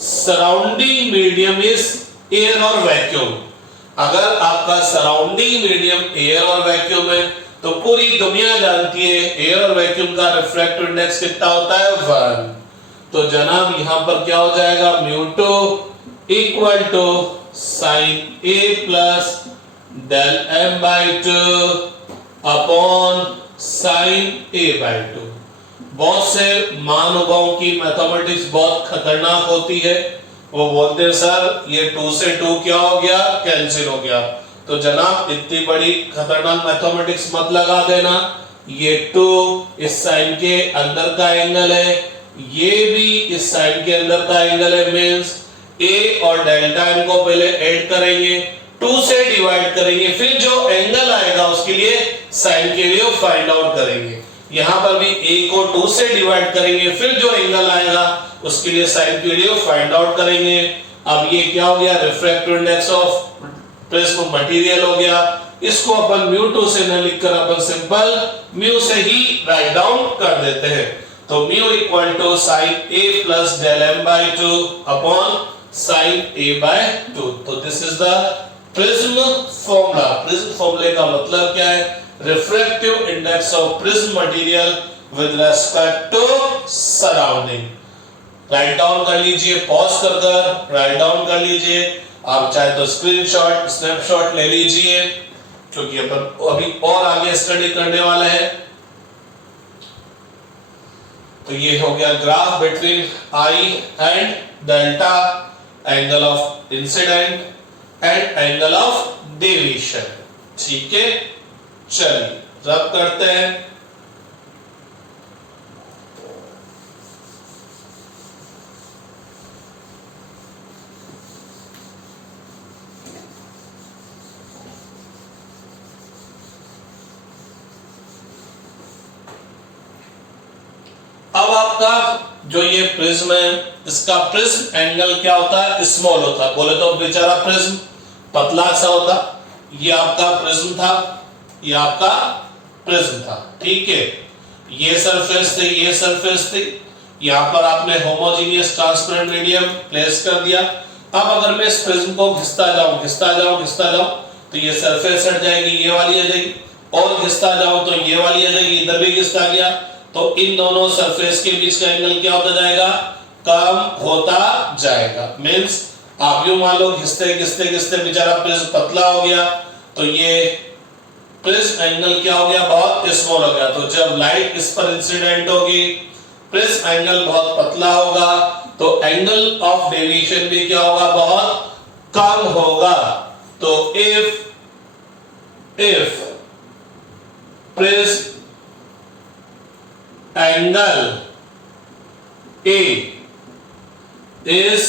surrounding medium is air और वैक्यूम, अगर आपका सराउंडिंग मीडियम एयर और वैक्यूम है तो पूरी दुनिया जानती है एयर और वैक्यूम का रिफ्रैक्टिव इंडेक्स कितना होता है 1। तो जनाब यहां पर क्या हो जाएगा, mu two equal to sine A plus del M by two upon sine A by two. बहुत से महानुभावों की मैथमेटिक्स बहुत खतरनाक होती है, वो बोलते हैं सर ये 2 से 2 क्या हो गया, कैंसिल हो गया। तो जनाब इतनी बड़ी खतरनाक मैथमेटिक्स मत लगा देना। ये 2 इस साइन के अंदर का एंगल है, ये भी इस साइन के अंदर का एंगल है, मींस ए और डेल्टा एम को पहले ऐड करेंगे, 2 से डिवाइड करेंगे, फिर जो एंगल आएगा उसके लिए साइन के लिए फाइंड आउट करेंगे। यहां पर भी a को 2 से डिवाइड करेंगे, फिर जो एंगल आएगा उसके लिए साइन के लिए फाइंड आउट करेंगे। अब ये क्या हो गया, refractive index of prism material हो गया। इसको अपन म्यू 2 से न लिखकर अपन सिंपल म्यू से ही राइट डाउन कर देते हैं। तो mu equal to sine a plus del m by 2 upon sine a by 2। तो this is the prism formula. Prism फॉर्मूले का मतलब क्या है, refractive index of prism material with respect to surrounding. Write down कर लीजिए, पॉज कर right down कर लीजिए। आप चाहे तो स्क्रीनशॉट स्नैपशॉट ले लीजिए, क्योंकि अपन अभी और आगे स्टडी करने वाले हैं। तो ये हो गया graph between I and delta, angle of incident and angle of deviation. ठीक है, चलिए रब करते हैं। अब आपका जो ये प्रिज्म है, इसका प्रिज्म एंगल क्या होता है, स्मॉल होता है। बोले तो बेचारा प्रिज्म पतला सा होता। ये आपका प्रिज्म था, ये आपका प्रिज्म था, ठीक है। ये सरफेस थी, ये सरफेस थी। यहां पर आपने होमोजेनियस ट्रांसपेरेंट मीडियम प्लेस कर दिया। अब अगर मैं इस प्रिज्म को घिसता जाऊं तो ये सरफेस हट जाएगी, ये वाली आ जाएगी, और घिसता जाऊं तो ये वाली आ जाएगी, इधर भी घिसता गया तो इन दोनों सरफेस के बीच का एंगल क्या होता जाएगा, कम होता जाएगा। मींस आप यूं मान लो घिसते घिसते घिसते बेचारा प्रिज्म पतला हो गया, तो ये प्रिज्म एंगल क्या हो गया, बहुत स्मॉल हो गया। तो जब लाइट इस पर इंसिडेंट होगी, प्रिज्म एंगल बहुत पतला होगा, तो एंगल ऑफ डेविएशन भी क्या होगा, बहुत कम होगा। तो if prism angle A is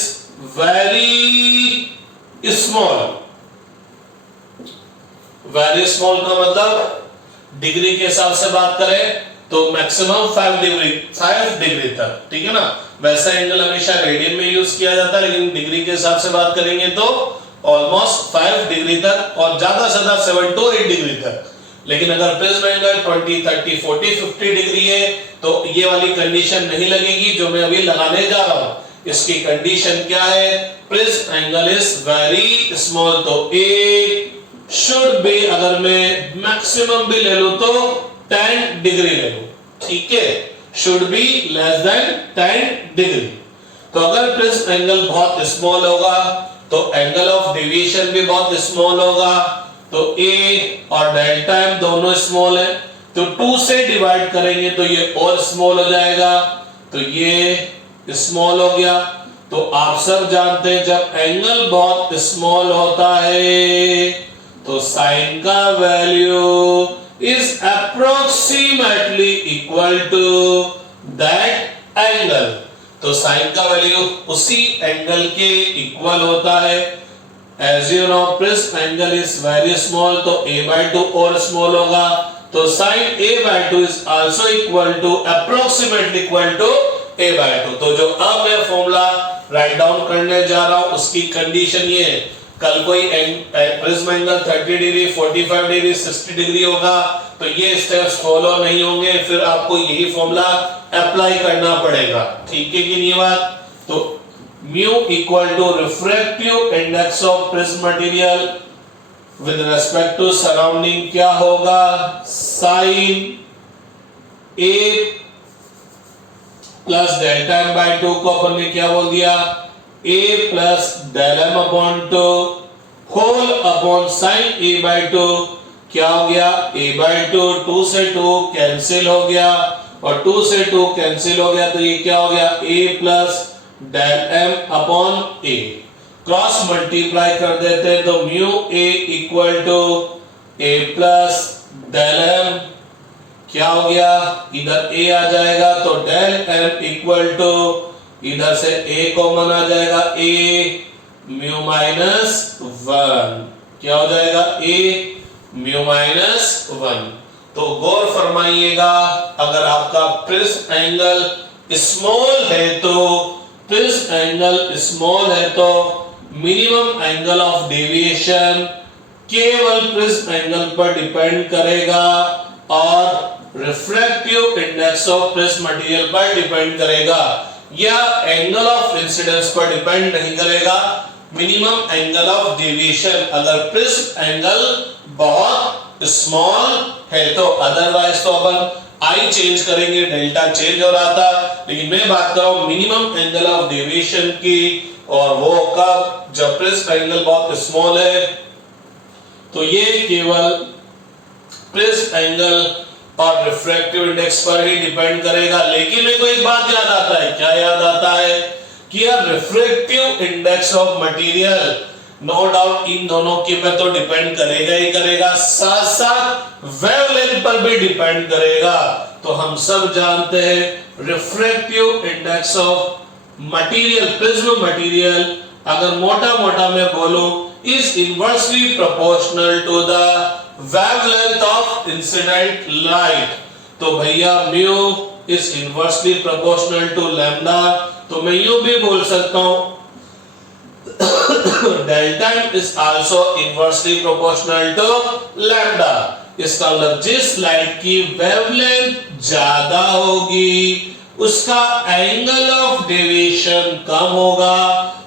very small, very small का मतलब डिग्री के हिसाब से बात करें तो मैक्सिमम 5 डिग्री तक, ठीक है ना। वैसा एंगल हमेशा रेडियन में यूज किया जाता है, लेकिन डिग्री के हिसाब से बात करेंगे तो ऑलमोस्ट 5 डिग्री तक, और ज्यादा से ज्यादा 7 to 8 डिग्री तक। लेकिन अगर प्रिज्म एंगल 20, 30, 40, 50 डिग्री है तो ये वाली कंडीशन नहीं लगेगी जो मैं अभी लगाने जा रहा हूं। इसकी कंडीशन क्या है, prism angle is very small. तो ए शुड बी, अगर मैं मैक्सिमम भी ले लूं तो 10 डिग्री ले लूं, ठीक है, should be less than 10 degree. तो अगर प्रिज्म एंगल बहुत स्मॉल होगा तो एंगल ऑफ डेविएशन भी बहुत स्मॉल होगा। तो ए और डेल्टा एम दोनों स्मॉल है, तो 2 से डिवाइड करेंगे तो ये और स्मॉल हो जाएगा, तो ये स्मॉल हो गया। तो आप सब जानते हैं जब एंगल बहुत स्मॉल होता है तो साइन का value is approximately equal to that angle. तो साइन का वैल्यू उसी एंगल के इक्वल होता है। As you know prism angle is very small, तो a/2 और स्मॉल होगा, तो sin a/2 is also equal to approximately equal to a/2। तो जो अब मैं फॉर्मूला राइट डाउन करने जा रहा हूं उसकी कंडीशन ये है, कल कोई prism angle 30 degree 45 degree 60 degree होगा तो ये स्टेप्स फॉलो नहीं होंगे, फिर आपको यही फॉर्मूला अप्लाई करना पड़ेगा। ठीक है कि नहीं बात? तो mu equal to refractive index of prism material with respect to surrounding क्या होगा, sin a plus delta m by 2 को अपन ने क्या बोल दिया, a plus del m upon 2 whole upon sin a by 2, क्या हो गया a बाई 2, 2 से 2 कैंसिल हो गया और 2 से 2 कैंसिल हो गया, तो ये क्या हो गया a plus del m upon a। Cross multiply कर देते हैं तो mu a equal to a plus del m, क्या हो गया इधर a आ जाएगा तो डेल m इक्वल टू इधर से a कॉमन आ जाएगा a म्यू माइनस 1, क्या हो जाएगा a म्यू माइनस 1। तो गौर फरमाइएगा, अगर आपका प्रिज्म एंगल स्मॉल है तो प्रिज्म एंगल स्मॉल है तो मिनिमम एंगल ऑफ डेविएशन केवल प्रिज्म एंगल पर डिपेंड करेगा और refractive index of prism material पर डिपेंड करेगा, या एंगल ऑफ इंसिडेंस पर डिपेंड नहीं करेगा। मिनिमम एंगल ऑफ डेविएशन अगर प्रिज्म एंगल बहुत स्मॉल है तो, अदरवाइज तो अपन आई चेंज करेंगे, डेल्टा चेंज हो रहा था, लेकिन मैं बात कर रहा हूं मिनिमम एंगल ऑफ डेविएशन की, और वो कब, जब प्रिज्म एंगल बहुत स्मॉल है। तो ये केवल प्रिज्म एंगल और रिफ्रैक्टिव इंडेक्स पर ही डिपेंड करेगा। लेकिन मेरे को एक बात याद आता है, क्या याद आता है कि यार refractive index of material no doubt इन दोनों के पे तो डिपेंड करेगा ही करेगा, साथ साथ वेवलेंथ पर भी डिपेंड करेगा। तो हम सब जानते हैं refractive index of material, prism material अगर मोटा मोटा मैं बोलूं is inversely proportional to the wavelength of incident light. तो भैया mu is inversely proportional to lambda, तो मैं यूं भी बोल सकता हूं delta is also inversely proportional to lambda. इसका मतलब जिस लाइट की वेवलेंथ ज्यादा होगी उसका एंगल ऑफ डेविएशन कम होगा,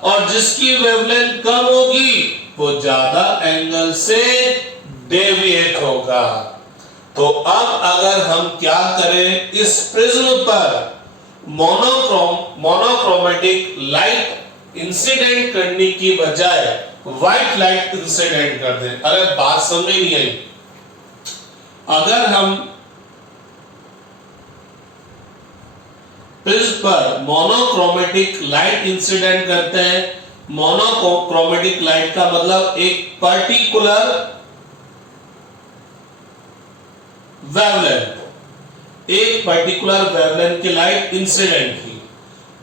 और जिसकी वेवलेंथ कम होगी वो ज्यादा एंगल से डेविएट होगा। तो अब अगर हम क्या करें, इस प्रिज्म पर मोनोक्रोमेटिक लाइट इंसिडेंट करने की बजाय व्हाइट लाइट इंसिडेंट कर दें। अरे बात समझ में नहीं आई। अगर हम प्रिज्म पर मोनोक्रोमेटिक लाइट इंसिडेंट करते हैं, मोनोक्रोमेटिक लाइट का मतलब एक पर्टिकुलर वेवलेंथ, एक पर्टिकुलर वेवलेंथ की लाइट इंसिडेंट की,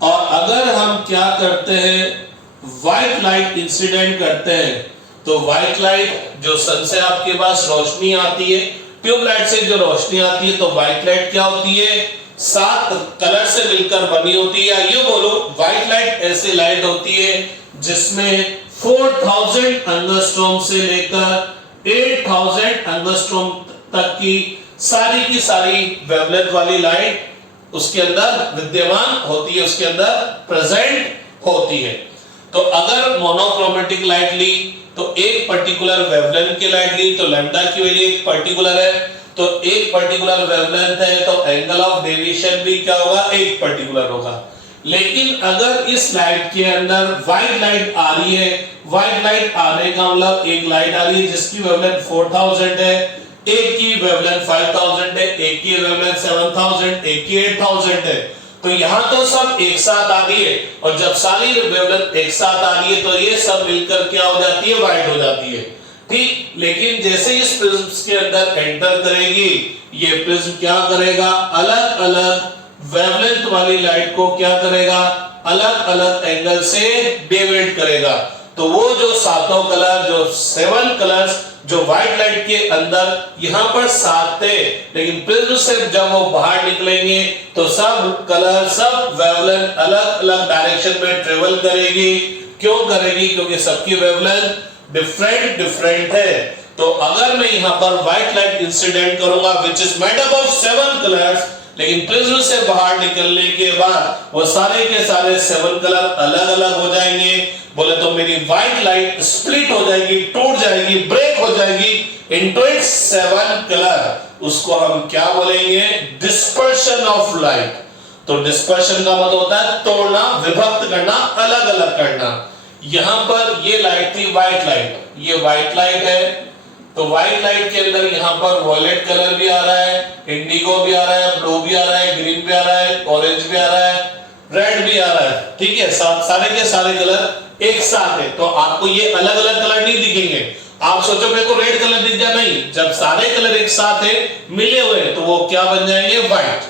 और अगर हम क्या करते हैं व्हाइट लाइट इंसिडेंट करते हैं, तो व्हाइट लाइट जो सन से आपके पास रोशनी आती है, ट्यूबलाइट से जो रोशनी आती है, तो व्हाइट लाइट क्या होती है, 7 कलर से मिलकर बनी होती है। ये बोलो व्हाइट लाइट ऐसी लाइट होती है जिसमें 4000 एंगस्ट्रॉम से लेकर 8000 एंगस्ट्रॉम तक की सारी वेवलेंथ वाली लाइट उसके अंदर विद्यमान होती है, उसके अंदर प्रेजेंट होती है। तो अगर मोनोक्रोमेटिक लाइट ली तो एक पर्टिकुलर वेवलेंथ की लाइट ली तो लैम्डा की वैल्यू एक पर्टिकुलर है, तो एक पर्टिकुलर वेवलेंथ है तो एंगल ऑफ डेविएशन भी क्या होगा, एक पर्टिकुलर होगा। लेकिन अगर इस लाइट के अंदर व्हाइट लाइट आ रही है, व्हाइट लाइट आने का मतलब एक लाइट आ रही है जिसकी वेवलेंथ 4000 है, एक की वेवलेंथ 5000 है, एक की वेवलेंथ 7000, एक की 8000 है, तो यहां तो सब एक साथ आ रही है, और जब सारी वेवलेंथ एक साथ आ रही है तो ये सब मिलकर क्या हो जाती है, व्हाइट हो जाती है। ठीक, लेकिन जैसे इस प्रिज्म के अंदर एंटर करेगी, ये प्रिज्म क्या करेगा, अलग अलग वेवलेंथ वाली लाइट को क्या करेगा, अलग अलग एंगल से डेविएट करेगा। तो वो जो सातों कलर, जो 7 कलर्स जो व्हाइट लाइट के अंदर यहां पर 7 थे, लेकिन प्रिज्म से जब वो बाहर निकलेंगे तो सब कलर, सब वेवलेंथ अलग अलग डायरेक्शन में ट्रेवल करेगी। क्यों करेगी? क्योंकि सबकी वेवलेंथ डिफरेंट डिफरेंट है। तो अगर मैं यहां पर व्हाइट लाइट इंसिडेंट करूंगा which is made up of 7 colours, लेकिन प्रिज्म से बाहर निकलने के बाद वो सारे के सारे 7 कलर अलग अलग हो जाएंगे, बोले तो मेरी व्हाइट लाइट स्प्लिट हो जाएगी, टूट जाएगी, ब्रेक हो जाएगी इनटू इट्स 7 कलर। उसको हम क्या बोलेंगे? Dispersion of light. तो डिस्पर्शन का मतलब होता है तोड़ना, विभक्त करना, अलग अलग करना। यहां पर ये लाइट थी व्हाइट लाइट, ये व्हाइट लाइट है। तो व्हाइट लाइट के अंदर यहां पर वॉयलेट कलर भी आ रहा है, इंडिगो भी आ रहा है, ब्लू भी आ रहा है, ग्रीन भी आ रहा है, ऑरेंज भी आ रहा है, रेड भी आ रहा है। ठीक है, सारे के सारे कलर एक साथ है। तो आपको ये अलग अलग कलर नहीं दिखेंगे। आप सोचो मेरे को रेड कलर दिख गया, नहीं, जब सारे कलर एक साथ है, मिले हुए, तो वो क्या बन जाएंगे? व्हाइट।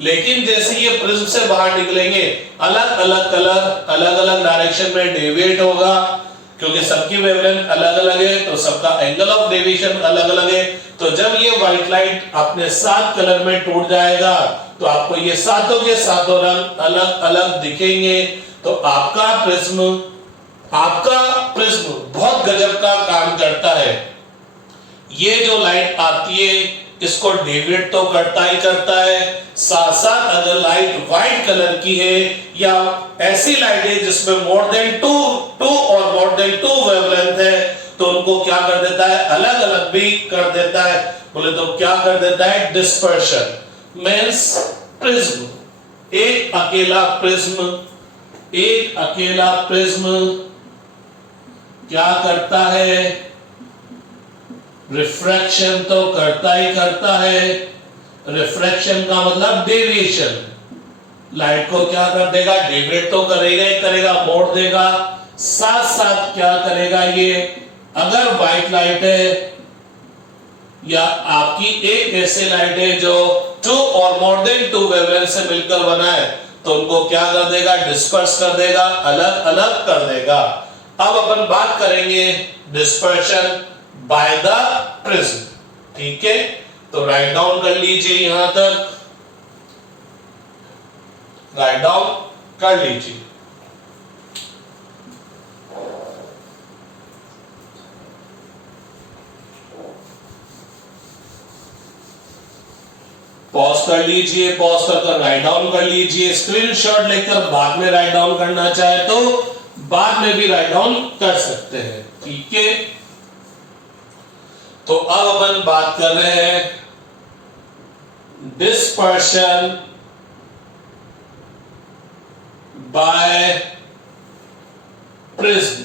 लेकिन जैसे ये प्रिज्म से बाहर निकलेंगे, अलग अलग कलर अलग अलग डायरेक्शन में डेविएट होगा, क्योंकि सबकी वेवलेंथ अलग अलग है, तो सबका एंगल ऑफ डेविएशन अलग अलग है। तो जब ये व्हाइट लाइट अपने 7 कलर में टूट जाएगा तो आपको ये सातों के सातों रंग अलग अलग दिखेंगे। तो आपका प्रिज्म बहुत गजब का काम करता है। ये जो लाइट आती है इसको डेविएट तो करता ही करता है, साथ साथ अगर लाइट व्हाइट कलर की है या ऐसी लाइट है जिसमें मोर देन टू वेवलेंथ है, तो उनको क्या कर देता है? अलग अलग भी कर देता है। बोले तो क्या कर देता है? डिस्पर्शन। मींस प्रिज्म, एक अकेला प्रिज्म क्या करता है? रिफ्रैक्शन तो करता ही करता है। रिफ्रैक्शन का मतलब डेविएशन। लाइट को क्या कर देगा? डेविएट तो करेगा ही करेगा, मोड़ देगा। साथ साथ क्या करेगा? ये अगर व्हाइट लाइट है या आपकी एक ऐसी लाइट है जो 2 और मोर देन 2 वेवलेंथ से मिलकर बना है, तो उनको क्या कर देगा? डिस्पर्स कर देगा, अलग अलग कर देगा। अब अपन बात करेंगे डिस्पर्शन बाय द प्रिज्म। ठीक है, तो राइट डाउन कर लीजिए, यहां तक राइट डाउन कर लीजिए। पॉज कर लीजिए, पॉज कर राइट डाउन कर लीजिए। स्क्रीनशॉट लेकर बाद में राइट डाउन करना चाहे तो बाद में भी राइट डाउन कर सकते हैं। ठीक है, तो अब अपन बात कर रहे हैं डिस्पर्शन बाय प्रिज्म।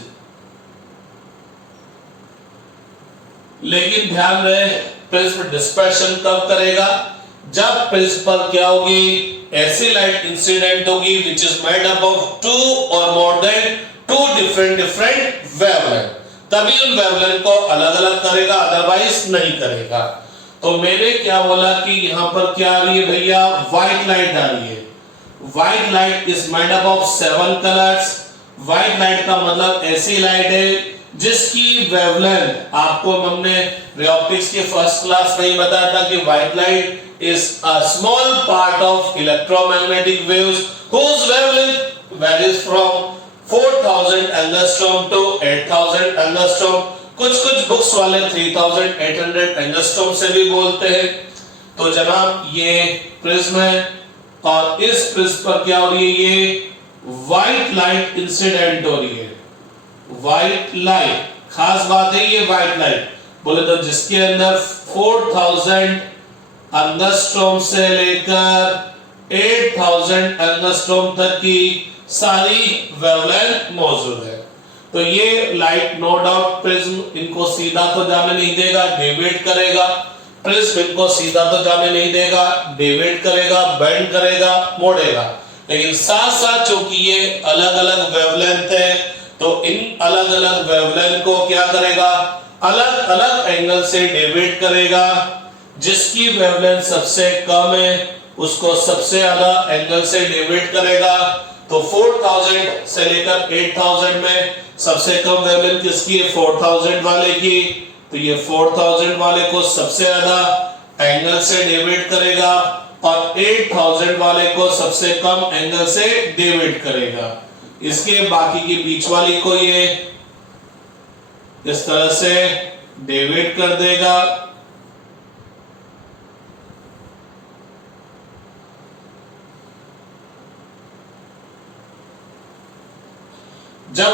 लेकिन ध्यान रहे, प्रिज्म डिस्पर्शन कब करेगा? जब प्रिज्म पर क्या होगी? ऐसी लाइट इंसिडेंट होगी which is made up of 2 और मोर देन 2 डिफरेंट वेवलेंथ, तभी उन वेवलेंथ को अलग अलग करेगा, अदरवाइज नहीं करेगा। तो मैंने क्या बोला कि यहां पर क्या आ रही है भैया? व्हाइट लाइट आ रही है। White light is made up of 7 colours. White light का मतलब ऐसी लाइट है जिसकी वेवलेंथ, आपको हमने रे ऑप्टिक्स के फर्स्ट क्लास में ही बताया था कि white light is a small part of electromagnetic waves whose wavelength varies from 4000 angstrom to 8000 angstrom। कुछ बुक्स वाले 3800 angstrom से भी बोलते हैं। तो जनाब ये प्रिज्म है और इस प्रिज्म पर क्या हो रही है? ये व्हाइट लाइट इंसिडेंट हो रही है। व्हाइट लाइट, खास बात है ये व्हाइट लाइट, बोले तो जिसके अंदर 4000 एंगस्ट्रॉम से लेकर 8000 एंगस्ट्रॉम तक की सारी वेवलेंथ मौजूद है। तो ये लाइट नो डाउट प्रिज्म इनको सीधा तो जाने नहीं देगा, डेविएट करेगा। प्रिज्म इनको सीधा तो जाने नहीं देगा, डेविएट करेगा, बेंड करेगा, मोड़ेगा। लेकिन साथ साथ चूंकि ये अलग अलग वेवलेंथ है, तो इन अलग अलग वेवलेंथ को क्या करेगा? अलग अलग एंगल से डेविएट करेगा। जिसकी वेवलेंथ सबसे कम है उसको सबसे ज्यादा एंगल से डिवाइड करेगा। तो 4000 से लेकर 8000 में सबसे कम वेवलेंथ किसकी है? 4000 वाले की। तो ये 4000 वाले को सबसे ज्यादा एंगल से डिवाइड करेगा और 8000 वाले को सबसे कम एंगल से डिवाइड करेगा। इसके बाकी की बीच वाली को ये इस तरह से डिवाइड कर देगा। जब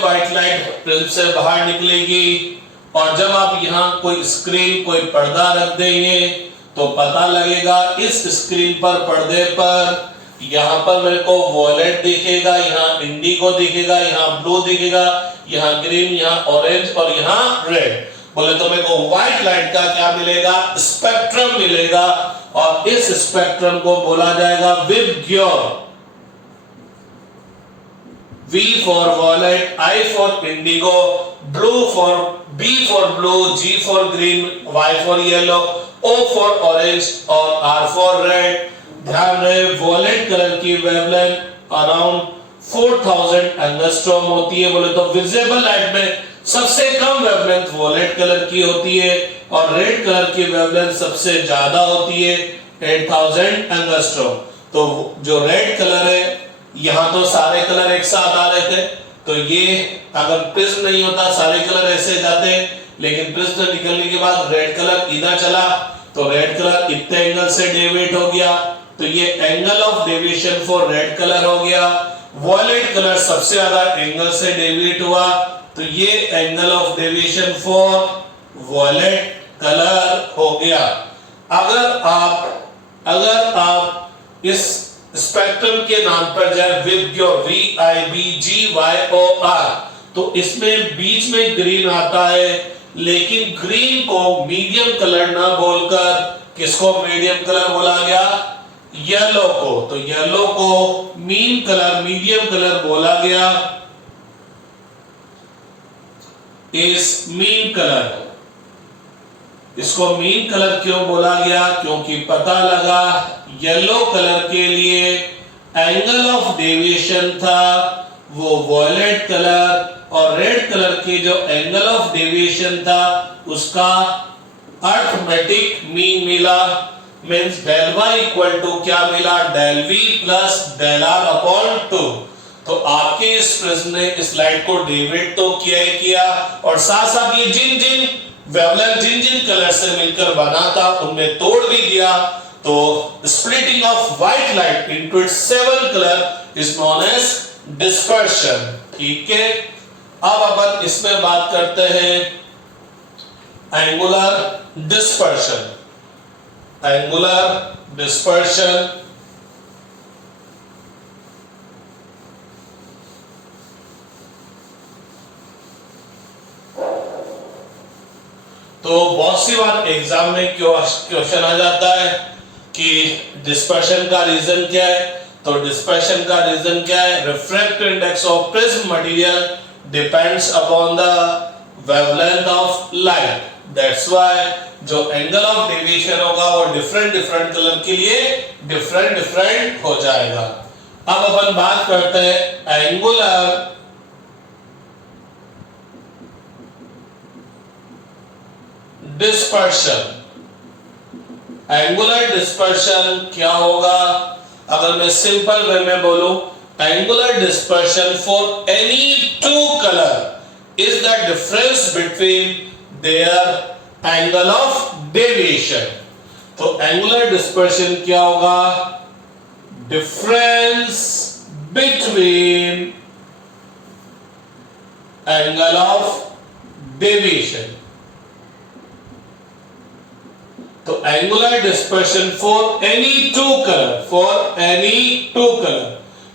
व्हाइट लाइट प्रिज्म से बाहर निकलेगी और जब आप यहाँ कोई स्क्रीन कोई पर्दा रख देंगे तो पता लगेगा इस स्क्रीन पर पर्दे पर यहाँ पर मेरे को वॉयलेट दिखेगा, यहाँ इंडिगो दिखेगा, यहाँ ब्लू दिखेगा, यहाँ ग्रीन, यहाँ ऑरेंज और यहाँ रेड। बोले तो मेरे को व्हाइट लाइट का क्या मिलेगा? स्पेक्ट्रम मिलेगा और इस स्पेक्ट्रम को बोला जाएगा VIBGYOR. V for violet, I for indigo, blue for B for blue, G for green, Y for yellow, O for orange और R for red। ध्यान रहे वॉयलेट कलर की वेवलेंथ अराउंड 4000 एंगस्ट्रॉम होती है। बोले तो विजिबल लाइट में सबसे कम वेवलेंथ वॉयलेट कलर की होती है और रेड कलर की वेवलेंथ सबसे ज्यादा होती है 8000 एंगस्ट्रॉम। तो जो रेड कलर है, यहाँ तो सारे कलर एक साथ आ रहे थे, तो ये अगर प्रिज्म नहीं होता सारे कलर ऐसे जाते, लेकिन प्रिज्म निकलने के बाद रेड कलर इधर चला तो रेड कलर इतने एंगल से डेविएट हो गया। तो ये angle of deviation for red colour हो गया। वॉयलेट कलर सबसे ज्यादा एंगल से डेविएट हुआ, तो ये angle of deviation for violet colour हो गया। अगर आप इस स्पेक्ट्रम के नाम पर जाए विबग्योर, VIBGYOR, तो इसमें बीच में ग्रीन आता है, लेकिन ग्रीन को मीडियम कलर ना बोलकर किसको मीडियम कलर बोला गया? येलो को। तो येलो को मीडियम कलर बोला गया। इस मीन कलर, इसको मीन कलर क्यों बोला गया? क्योंकि पता लगा येलो कलर के लिए एंगल ऑफ डेविएशन था वो वॉयलेट कलर, और रेड कलर की जो एंगल ऑफ डेविएशन था उसका अर्थमेटिक मीन मिला। Means del y equal to क्या मिला? del v plus del r upon 2। तो आपके इस प्रिज्म ने इस लाइट को डेविएट तो किया और साथ साथ ये जिन वेवलेंथ जिन कलर से मिलकर बना था उनमें तोड़ भी दिया। तो splitting of white light into its 7 colour is known as dispersion. ठीक है, अब अपन इसमें बात करते हैं एंगुलर डिस्पर्शन। एंगुलर डिस्पर्शन तो बहुत सी बार एग्जाम में क्वेश्चन आ जाता है कि डिस्पर्शन का रीजन क्या है। तो डिस्पर्शन का रीजन क्या है? Refractive index of prism material depends upon the wavelength of light. That's why जो एंगल ऑफ डेविएशन होगा वो डिफरेंट कलर के लिए डिफरेंट हो जाएगा। अब अपन बात करते हैं एंगुलर डिस्पर्शन। एंगुलर डिस्पर्शन क्या होगा? अगर मैं सिंपल वे में बोलूं, angular dispersion for any two colour is the difference between their angle of deviation. तो एंगुलर डिस्पर्शन क्या होगा? Difference between angle of deviation. तो angular dispersion for any two colour,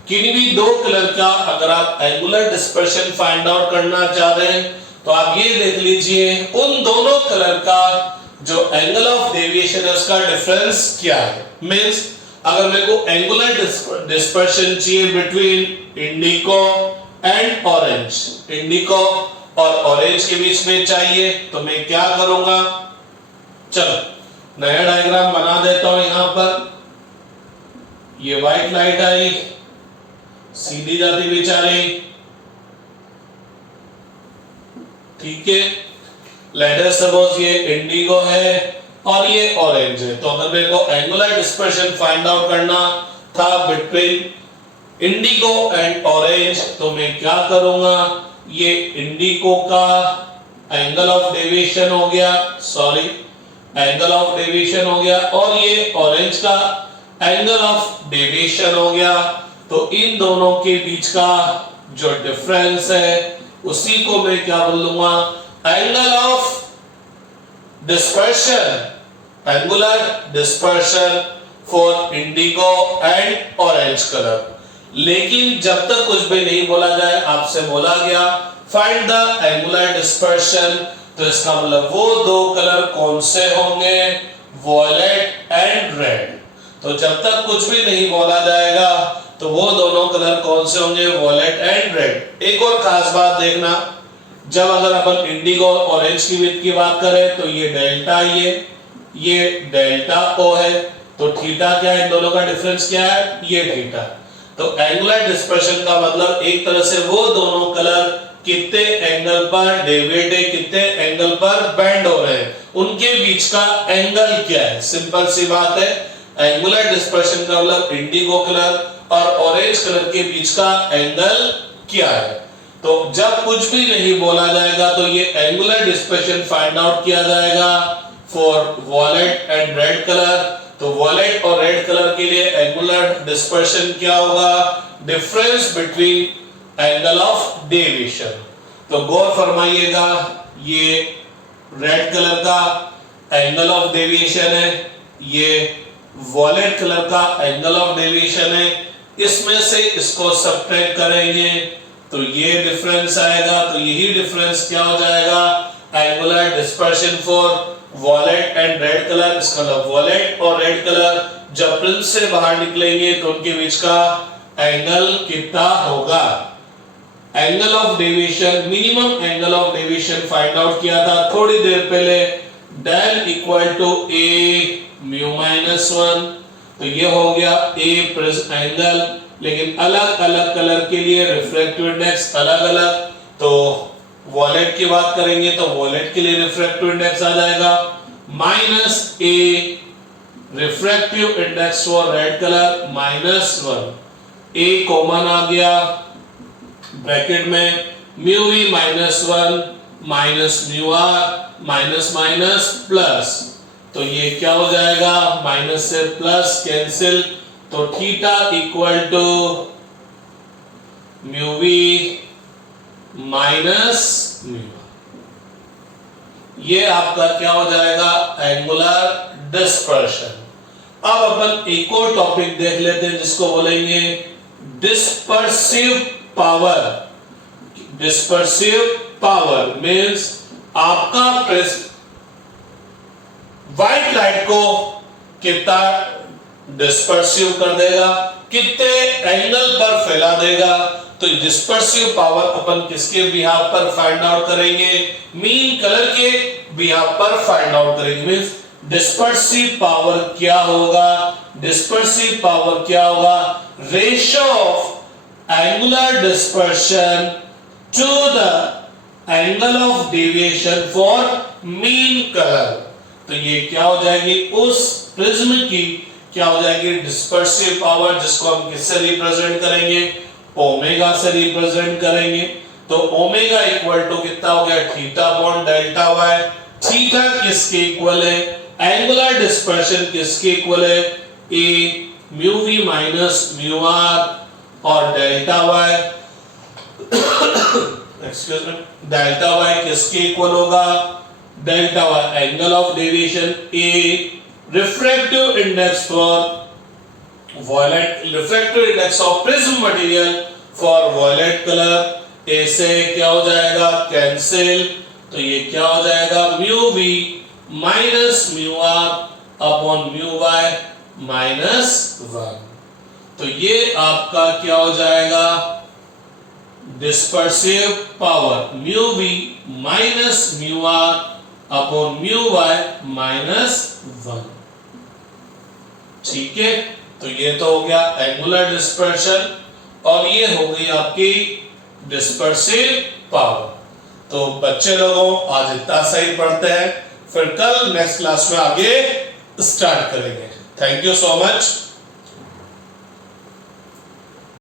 किन्हीं भी दो कलर का अगर आप एंगुलर डिस्पर्शन फाइंड आउट करना चाह रहे हैं तो आप ये देख लीजिए उन दोनों कलर का जो एंगल ऑफ डेविएशन है उसका डिफरेंस क्या है। मींस अगर मेरे को एंगुलर डिस्पर्शन चाहिए between Indigo and orange, Indigo और ऑरेंज के बीच में चाहिए, तो मैं क्या करूंगा? चलो नया डायग्राम बना देता ये व्हाइट लाइट आई, सीधी जाती बेचारी, ठीक है। लेटर सपोज ये इंडिगो है और ये ऑरेंज है, तो अगर मेरे को एंगुलर डिस्पर्शन फाइंड आउट करना था बिटवीन इंडिगो एंड ऑरेंज, तो मैं क्या करूंगा, ये इंडिगो का एंगल ऑफ डेविएशन हो गया, सॉरी एंगल ऑफ डेविएशन हो गया, और ये ऑरेंज का एंगल ऑफ डेविएशन हो गया। तो इन दोनों के बीच का जो डिफरेंस है उसी को मैं क्या बोल लूंगा, angle of dispersion, angular dispersion for Indigo and orange colour. लेकिन जब तक कुछ भी नहीं बोला जाए, आपसे बोला गया फाइंड द एंगुलर डिस्पर्शन, तो इसका मतलब वो दो कलर कौन से होंगे, वॉयलेट एंड रेड। तो जब तक कुछ भी नहीं बोला जाएगा तो वो दोनों कलर कौन से होंगे, वॉयलेट एंड रेड। एक और खास बात देखना, जब अगर अपन इंडिगो और ऑरेंज की विड्थ की बात करें तो ये डेल्टा, ये डेल्टा ओ है, तो थीटा क्या है, इन दोनों का डिफरेंस क्या है, ये थीटा। तो एंगुलर डिस्पर्शन का मतलब एक तरह से वो दोनों कलर कितने एंगल पर डेविएट है, कितने एंगल पर बेंड हो रहे हैं, उनके बीच का एंगल क्या है। सिंपल सी बात है, एंगुलर डिस्पर्शन का मतलब इंडिगो कलर और ऑरेंज कलर के बीच का एंगल क्या है। तो जब कुछ भी नहीं बोला जाएगा तो ये एंगुलर डिस्पर्शन फाइंड आउट किया जाएगा for violet and red colour. तो वॉयलेट और रेड कलर के लिए एंगुलर डिस्पर्शन क्या होगा, difference between angle of deviation. तो गौर फरमाइएगा, ये रेड कलर का एंगल ऑफ डेविएशन है, ये वॉयलेट कलर का एंगल ऑफ डेविएशन है, इसमें से इसको सब्ट्रैक्ट करेंगे तो ये डिफरेंस आएगा। तो यही डिफरेंस क्या हो जाएगा, angular dispersion for violet and red colour. इसका मतलब वॉयलेट और रेड कलर जब प्रिज्म से बाहर निकलेंगे तो उनके बीच का एंगल कितना होगा। Angle of deviation, minimum angle of deviation find out किया था थोड़ी देर पहले, del equal to A mu minus 1। तो ये हो गया ए प्रिज्म एंगल, लेकिन अलग अलग कलर के लिए रिफ्रैक्टिव इंडेक्स अलग अलग। तो वॉयलेट की बात करेंगे तो वॉयलेट के लिए रिफ्रैक्टिव इंडेक्स आ जाएगा minus A, refractive index for red colour -1। A common आ गया ब्रैकेट में, mu V -1 minus mu R minus minus plus. तो ये क्या हो जाएगा, माइनस से प्लस कैंसिल, तो theta equal to mu V minus mu. ये आपका क्या हो जाएगा, एंगुलर डिस्पर्शन। अब अपन एक और टॉपिक देख लेते हैं जिसको बोलेंगे dispersive power. Dispersive power means आपका प्रिज्म व्हाइट लाइट को कितना डिस्पर्सिव कर देगा, कितने एंगल पर फैला देगा। तो डिस्पर्सिव पावर अपन किसके बिहाफ पर फाइंड आउट करेंगे, मीन कलर के बिहाफ पर फाइंड आउट करेंगे। मींस डिस्पर्सिव पावर क्या होगा, डिस्पर्सिव पावर क्या होगा, ratio of angular dispersion to the angle of deviation for mean colour. तो ये क्या हो जाएगी, उस प्रिज्म की क्या हो जाएगी डिस्पर्सिव पावर, जिसको हम किससे रिप्रेजेंट करेंगे, ओमेगा से रिप्रेजेंट करेंगे। तो ओमेगा इक्वल टू कितना हो गया, theta upon delta Y. Theta किसके इक्वल है, एंगुलर डिस्पर्शन किसके इक्वल है, A mu V minus mu R और delta Y excuse me, delta Y किसके इक्वल होगा, delta Y angle of deviation, A refractive index for violet, refractive index of prism material for violet colour. A से क्या हो जाएगा, cancel. तो ये क्या हो जाएगा, mu V minus mu R upon mu Y -1। तो ये आपका क्या हो जाएगा, dispersive power mu V minus mu R upon mu Y -1। ठीक है, तो ये तो हो गया एंगुलर डिस्पर्शन और ये हो गई आपकी डिस्पर्सिव पावर। तो बच्चे लोगों आज इतना सही पढ़ते हैं, फिर कल नेक्स्ट क्लास में आगे स्टार्ट करेंगे। Thank you so much.